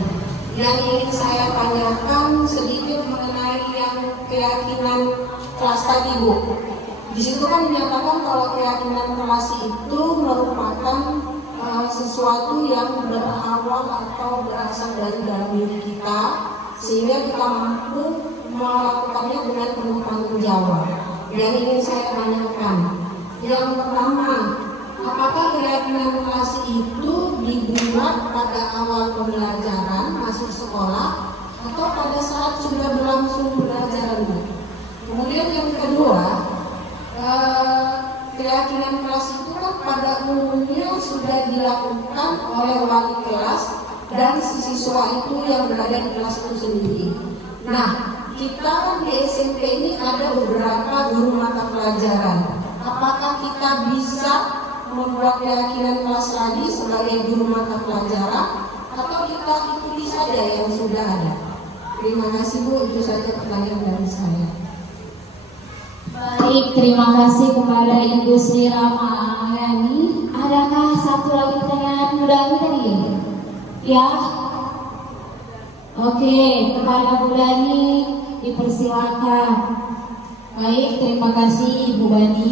Yang ingin saya tanyakan sedikit mengenai yang keyakinan kelas tadi Bu. Di situ kan dinyatakan kalau keyakinan kelas itu merupakan sesuatu yang berawal atau berasal dari dalam diri kita sehingga kita mampu melakukannya dengan penuh tanggung jawab. Yang ingin saya tanyakan, yang pertama, apakah keyakinan kelas itu dibuat pada awal pembelajaran masuk sekolah atau pada saat sudah berlangsung pembelajaran? Kemudian yang kedua, keyakinan kelas itu kan pada umumnya sudah dilakukan oleh wali kelas dan siswa itu yang berada di kelas itu sendiri. Nah, kita kan di SMP ini ada beberapa guru mata pelajaran. Apakah kita bisa membuat keyakinan kelas lagi sebagai guru mata pelajaran atau kita ikuti saja yang sudah ada? Terima kasih Bu, itu saja pertanyaan dari saya. Baik, terima kasih kepada Ibu Sri Ramayani. Adakah satu lagi pertanyaan muda tadi? Ya. Oke, kepada Bu Dani dipersilakan. Baik, terima kasih Ibu Bani.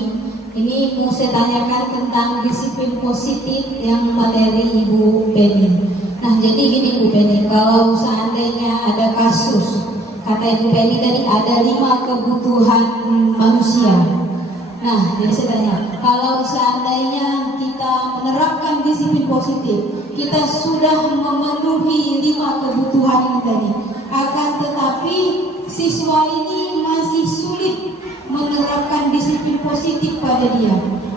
Ini mau saya tanyakan tentang disiplin positif yang materi Ibu Beni. Nah, jadi gini Bu Beni, kalau seandainya ada kasus, kata Ibu Beni tadi ada 5 kebutuhan manusia. Nah, jadi saya tanya, kalau seandainya kita menerapkan disiplin positif, kita sudah memenuhi 5 kebutuhan ini tadi, akan tetapi siswa ini masih sulit menerapkan disiplin positif pada dia.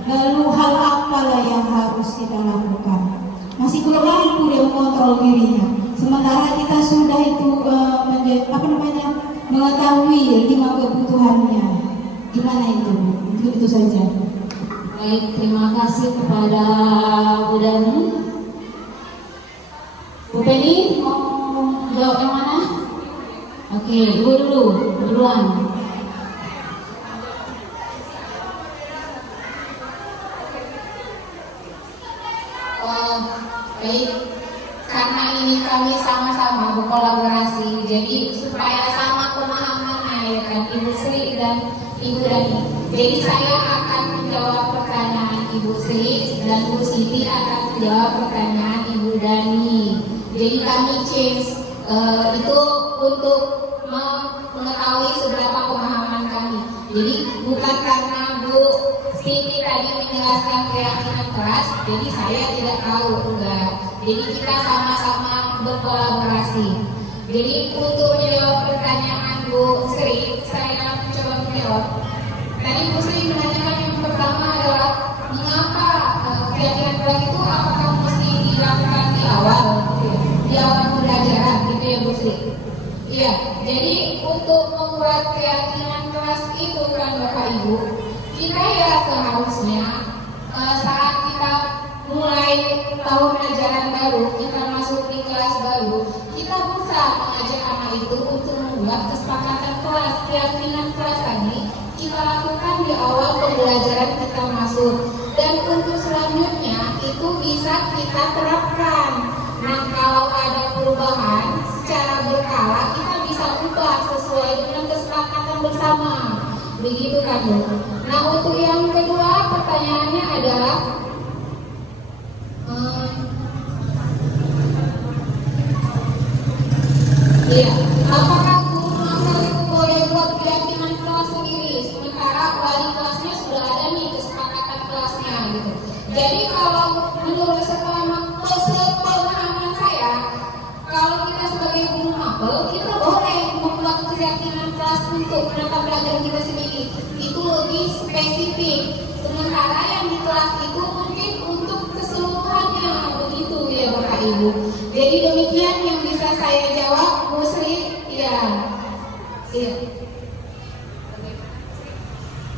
Lalu hal apalah yang harus kita lakukan? Masih belum mampu dia mengontrol dirinya. Sementara kita sudah itu mengetahui 5 kebutuhannya. Gimana itu? Itu saja. Baik, terima kasih kepada Bu Dani. Bu Penny mau jawab yang mana? Oke, Ibu duluan. Baik, karena ini kami sama-sama berkolaborasi, jadi supaya sama pemahamannya ya kan Ibu Sri dan Ibu Dani. Jadi saya akan menjawab pertanyaan Ibu Sri dan Bu Siti akan menjawab pertanyaan Ibu Dani. Jadi kami change itu untuk mengetahui seberapa pemahaman kami. Jadi bukan karena Bu Siti tadi menjelaskan keyakinan kelas, jadi saya tidak tahu, enggak. Jadi kita sama-sama berkolaborasi. Jadi untuk menjawab pertanyaan Bu Sri, saya mencoba menjawab. Tadi Bu Sri menanyakan yang pertama adalah mengapa keyakinan kelas itu apakah mesti dilakukan di awal pembelajaran, gitu ya Bu Sri? Iya. Jadi untuk membuat keyakinan kelas itu kan Bapak Ibu, kita ya seharusnya saat kita mulai tahun ajaran baru, kita masuk di kelas baru, kita bisa mengajak anak itu untuk membuat kesepakatan kelas. Keyakinan kelas tadi kita lakukan di awal pembelajaran kita masuk, dan untuk selanjutnya itu bisa kita terapkan. Nah, kalau ada perubahan secara berkala, kita bisa ubah sesuai dengan kesepakatan bersama. Begitu kan Bu? Nah, untuk yang kedua pertanyaannya adalah apakah guru mapel itu boleh buat keyakinan kelas sendiri, sementara wali kelasnya sudah ada nih kesepakatan kelasnya gitu. Jadi kalau menurut sepemahaman saya, kalau kita sebagai guru mapel, kita boleh membuat keyakinan kelas untuk menata pelajaran kita sendiri. Itu lebih spesifik. Sementara yang di kelas itu mungkin untuk keseluruhannya, begitu ya Bapak Ibu. Jadi demikian yang bisa saya jawab, Bu Sri. Iya.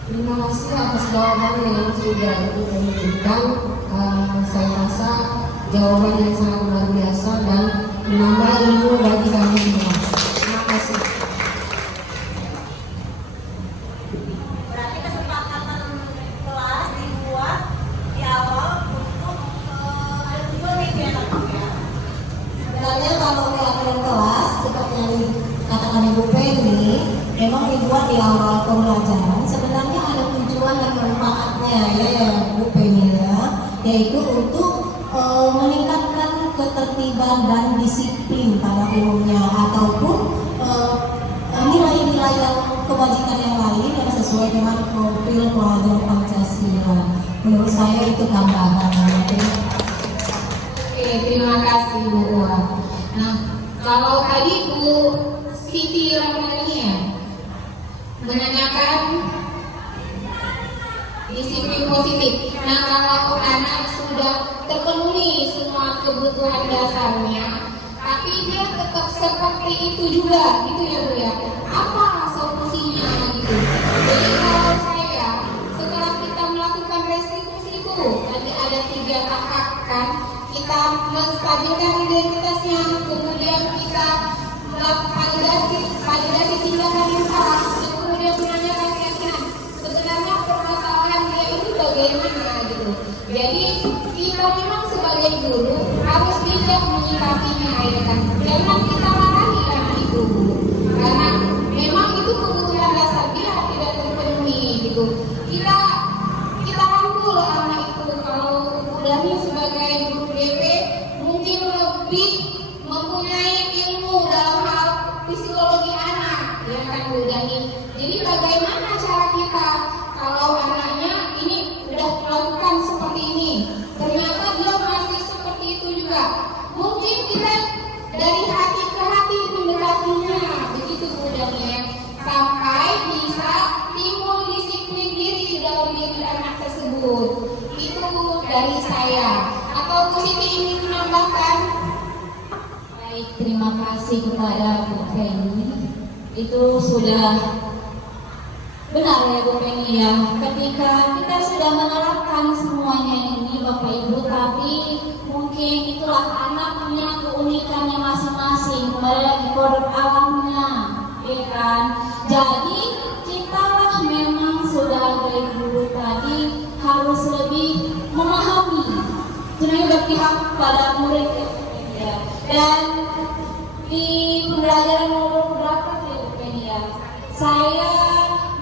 Terima kasih atas jawaban yang sudah Ibu berikan. Saya rasa jawaban yang sangat luar biasa dan menambah ilmu bagi kami semua. Terima kasih. Berarti kesepakatan kelas dibuat di awal untuk ada tujuan itu ya Kak ya? Sebenarnya kalau keyakinan kelas seperti yang dikatakan Ibu Penny, memang dibuat di awal pembelajaran. Sebenarnya ada tujuan dan manfaatnya ya Bu Penny ya, yaitu untuk meningkatkan ketertiban dan disiplin pada umumnya, ataupun nilai-nilai yang kebajikan yang lain yang sesuai dengan profil pelajar Pancasila. Menurut saya itu tambahan. Oke, terima kasih Bu Ua. Nah, kalau tadi Bu Siti Ramadhani menanyakan disiplin positif. Nah, kalau anak sudah terpenuhi semua kebutuhan dasarnya, tapi dia tetap seperti itu juga, gitu ya Bu ya. Apa solusinya gitu? Jadi kalau saya, setelah kita melakukan restitusi itu, tadi ada 3 tahap kan, kita menstabilkan identitasnya, kemudian kita melakukan validasi tindakan yang salah, dan kemudian menanyakan keyakinan. Sebenarnya permasalahan dia itu bagaimana gitu. Jadi kita memang sebagai guru harus bijak menyikapinya ya kan. Jangan kita marahi anak itu, karena memang itu kebutuhan dasar dia tidak terpenuhi gitu. Kita rangkul anak itu. Kalau Udani sebagai guru DP mungkin lebih mempunyai ilmu dalam hal psikologi anak ya kan Bu Udani. Jadi bagaimana cara kita kalau anaknya ini udah melakukan seperti ini, ternyata dia masih seperti itu juga, mungkin kita dari hati ke hati mendekatinya, begitu Bu Udani ya, sampai bisa timbul disiplin diri dalam diri anak tersebut. Itu dari saya. Atau Bu Siti ingin menambahkan? Baik, terima kasih kepada Bu Penny. Itu sudah benar ya Bu Penny ya. Ketika kita sudah menerapkan semuanya ini Bapak Ibu, tapi mungkin itulah anak punya keunikannya masing-masing, kembali lagi kodok alamnya, ya kan? Jadi kita lah memang sudah dari guru tadi harus lebih memahami sebenarnya berpihak pada murid ya. Dan di pembelajaran nomor berapa ya Bu Penny ya, saya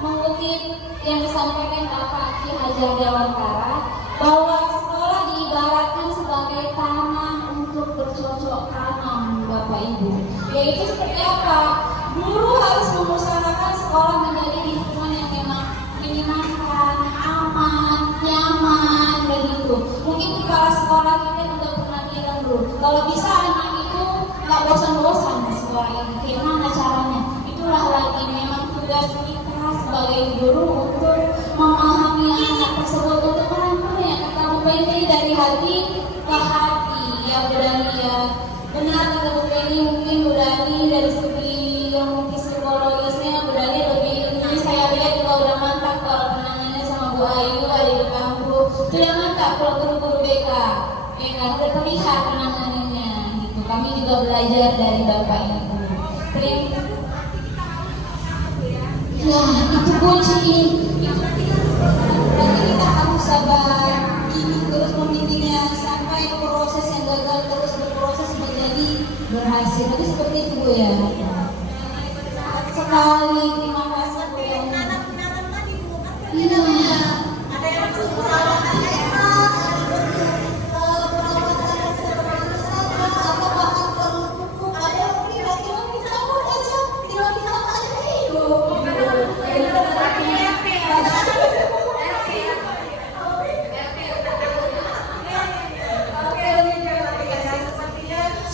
mengutip yang disampaikan Bapak Ki Hajar Dewantara bahwa sekolah diibaratkan sebagai tanah untuk bercocok tanam Bapak Ibu. Yaitu seperti apa? Guru harus mengusahakan sekolah menjadi lingkungan yang memang menyenangkan, aman, nyaman, begitu. Mungkin kepala sekolah kita juga pernah bilang dulu, kalau bisa anak itu nggak bosan-bosan di sekolah ini. Gimana caranya? Itulah lagi memang tugas kita sebagai guru untuk memahami anak tersebut, untuk merangkul yang kata Bu Penny dari hati ke hati ya Bu Dani ya. Benar kata Bu Penny, mungkin Bu Dani dari segi yang mungkin psikologisnya Bu Dani lebih ini, saya lihat juga udah mantap kalau penanganannya sama Bu Ayu di kampung. Sudah mantap kalau guru-guru BK, ya kan, terlihat penanganannya gitu. Kami juga belajar dari Bapak Ibu. Terima kasih. Ya, itu kunci. Berarti kita harus sabar, ini terus membimbingnya sampai proses yang gagal terus berproses menjadi berhasil. Jadi seperti itu Bu ya. Sekali, terima kasih Bu ya. Iya. Ada yang perawatan enak, perawatan sederhana saja, atau bahkan perlu pupuk, ada yang tiba-tiba kita cabut aja, tiba-tiba aja hidup.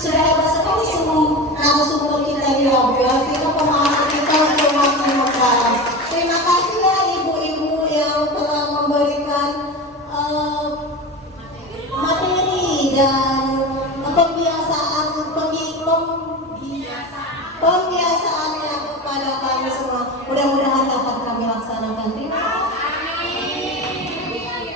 Sudah hebat sekali semua narasumber kita di Abia, kita pemahaman kita sangat memekar. Terima kasih ya ibu-ibu yang telah memberikan materi dan pembiasaannya kepada kami semua. Mudah-mudahan dapat kami laksanakan.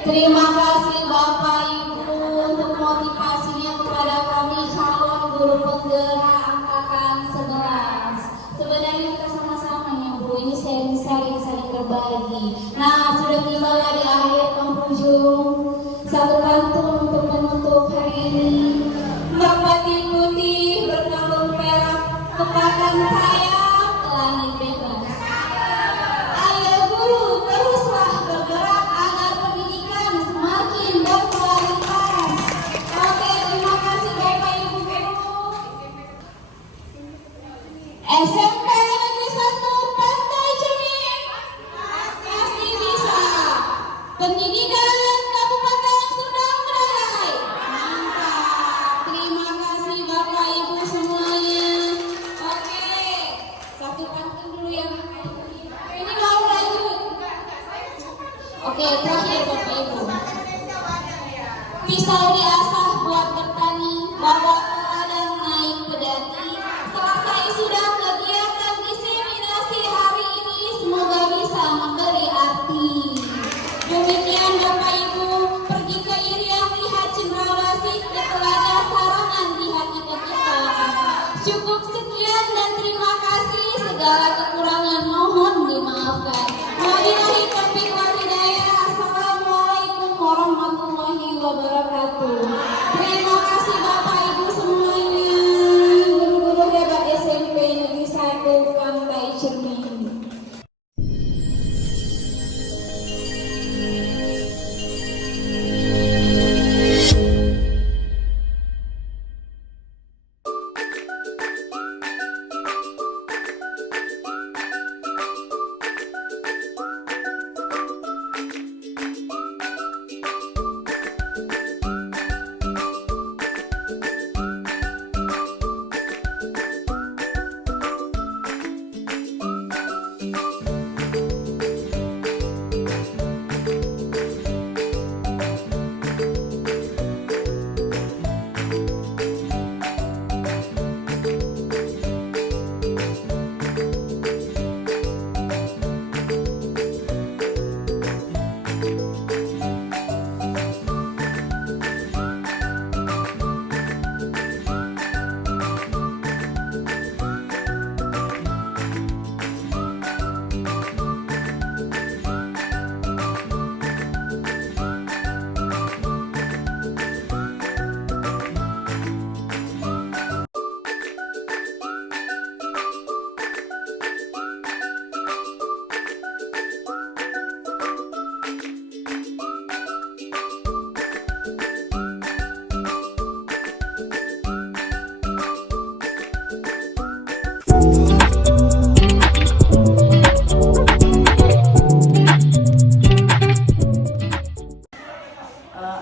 Terima kasih Bapak Ibu untuk motivasinya kepada kami calon guru penggerak angkatan 11. Sebenarnya kita sama-sama ya Bu, ini sharing-sharing saling berbagi. Nah, sudah tiba di akhir penghujung. Satu pantun untuk menutup hari ini. Merpati putih berkambung perak, kepakan sayap langit bebas. Ayo guru, teruslah bergerak agar pendidikan semakin berkualitas. Oke, terima kasih Bapak Ibu guru. SMP Negeri 1 Pantai Cermin pasti bisa. Pendidikan Kabupaten Sumedang Berai. Mantap. Terima kasih Bapak Ibu semuanya. Oke, satu pantun dulu ya. Ini mau lanjut. Oke, terakhir Pisau diasah buat bertani, bawa ladang naik pedati. Selesai sudah kegiatan diseminasi hari ini, semoga bisa memberi arti. Demikian Bapak Ibu, pergi ke Irian lihat cendrawasih, ke telaga sarangan di hati kita. Cukup sekian dan terima kasih, segala kekurangan mohon dimaafkan. Wabillahi taufiq wal hidayah. Assalamualaikum warahmatullahi wabarakatuh. Terima kasih Bapak Ibu semuanya, guru-guru hebat SMP Negeri 1 Pantai Cermin.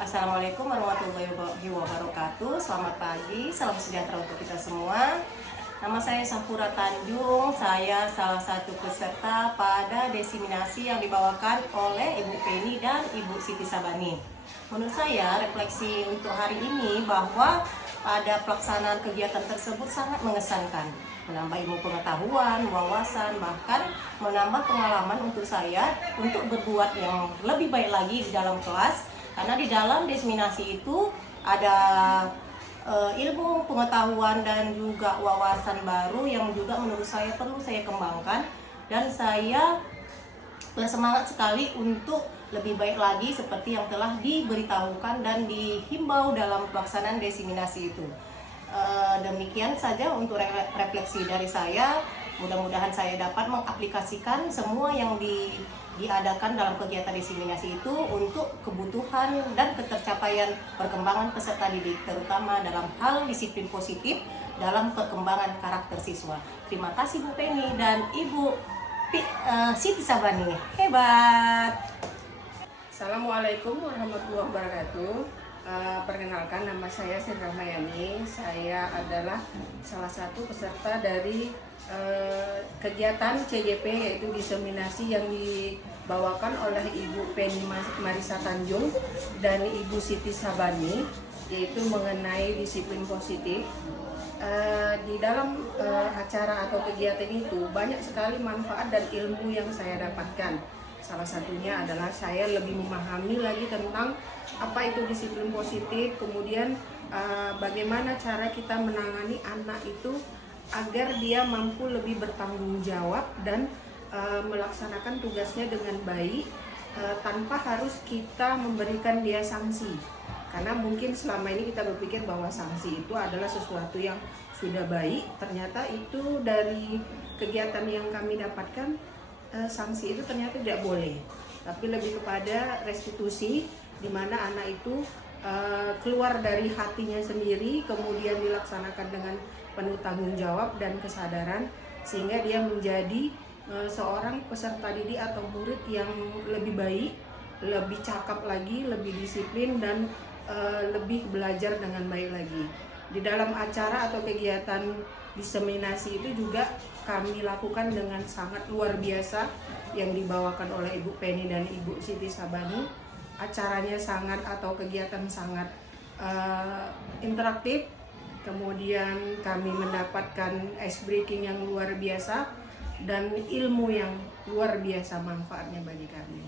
Assalamualaikum warahmatullahi wabarakatuh. Selamat pagi, salam sejahtera untuk kita semua. Nama saya Safura Tanjung. Saya salah satu peserta pada diseminasi yang dibawakan oleh Ibu Penny dan Ibu Siti Sabani. Menurut saya, refleksi untuk hari ini bahwa pada pelaksanaan kegiatan tersebut sangat mengesankan, menambah ilmu pengetahuan, wawasan, bahkan menambah pengalaman untuk saya untuk berbuat yang lebih baik lagi di dalam kelas. Karena di dalam diseminasi itu ada ilmu pengetahuan dan juga wawasan baru yang juga menurut saya perlu saya kembangkan, dan saya bersemangat sekali untuk lebih baik lagi seperti yang telah diberitahukan dan dihimbau dalam pelaksanaan diseminasi itu. Demikian saja untuk refleksi dari saya. Mudah-mudahan saya dapat mengaplikasikan semua yang diadakan dalam kegiatan diseminasi itu untuk kebutuhan dan ketercapaian perkembangan peserta didik, terutama dalam hal disiplin positif dalam perkembangan karakter siswa. Terima kasih Bu Penny dan Ibu Siti Sabani. Hebat! Assalamualaikum warahmatullahi wabarakatuh. Perkenalkan, nama saya Sri Rahmayani. Saya adalah salah satu peserta dari kegiatan CJP, yaitu diseminasi yang dibawakan oleh Ibu Penny Marisa Tanjung dan Ibu Siti Sabani, yaitu mengenai disiplin positif. Di dalam acara atau kegiatan itu banyak sekali manfaat dan ilmu yang saya dapatkan. Salah satunya adalah saya lebih memahami lagi tentang apa itu disiplin positif, kemudian bagaimana cara kita menangani anak itu agar dia mampu lebih bertanggung jawab dan melaksanakan tugasnya dengan baik, tanpa harus kita memberikan dia sanksi. Karena mungkin selama ini kita berpikir bahwa sanksi itu adalah sesuatu yang sudah baik, ternyata itu dari kegiatan yang kami dapatkan, sanksi itu ternyata tidak boleh, tapi lebih kepada restitusi, di mana anak itu keluar dari hatinya sendiri, kemudian dilaksanakan dengan penuh tanggung jawab dan kesadaran, sehingga dia menjadi seorang peserta didik atau murid yang lebih baik, lebih cakap lagi, lebih disiplin, dan lebih belajar dengan baik lagi. Di dalam acara atau kegiatan diseminasi itu juga kami lakukan dengan sangat luar biasa yang dibawakan oleh Ibu Penny dan Ibu Siti Sabani. acaranya sangat atau kegiatan sangat interaktif. Kemudian kami mendapatkan ice breaking yang luar biasa dan ilmu yang luar biasa manfaatnya bagi kami.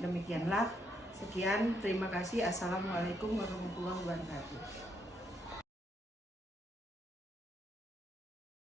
Demikianlah, sekian, terima kasih. Assalamualaikum warahmatullahi wabarakatuh.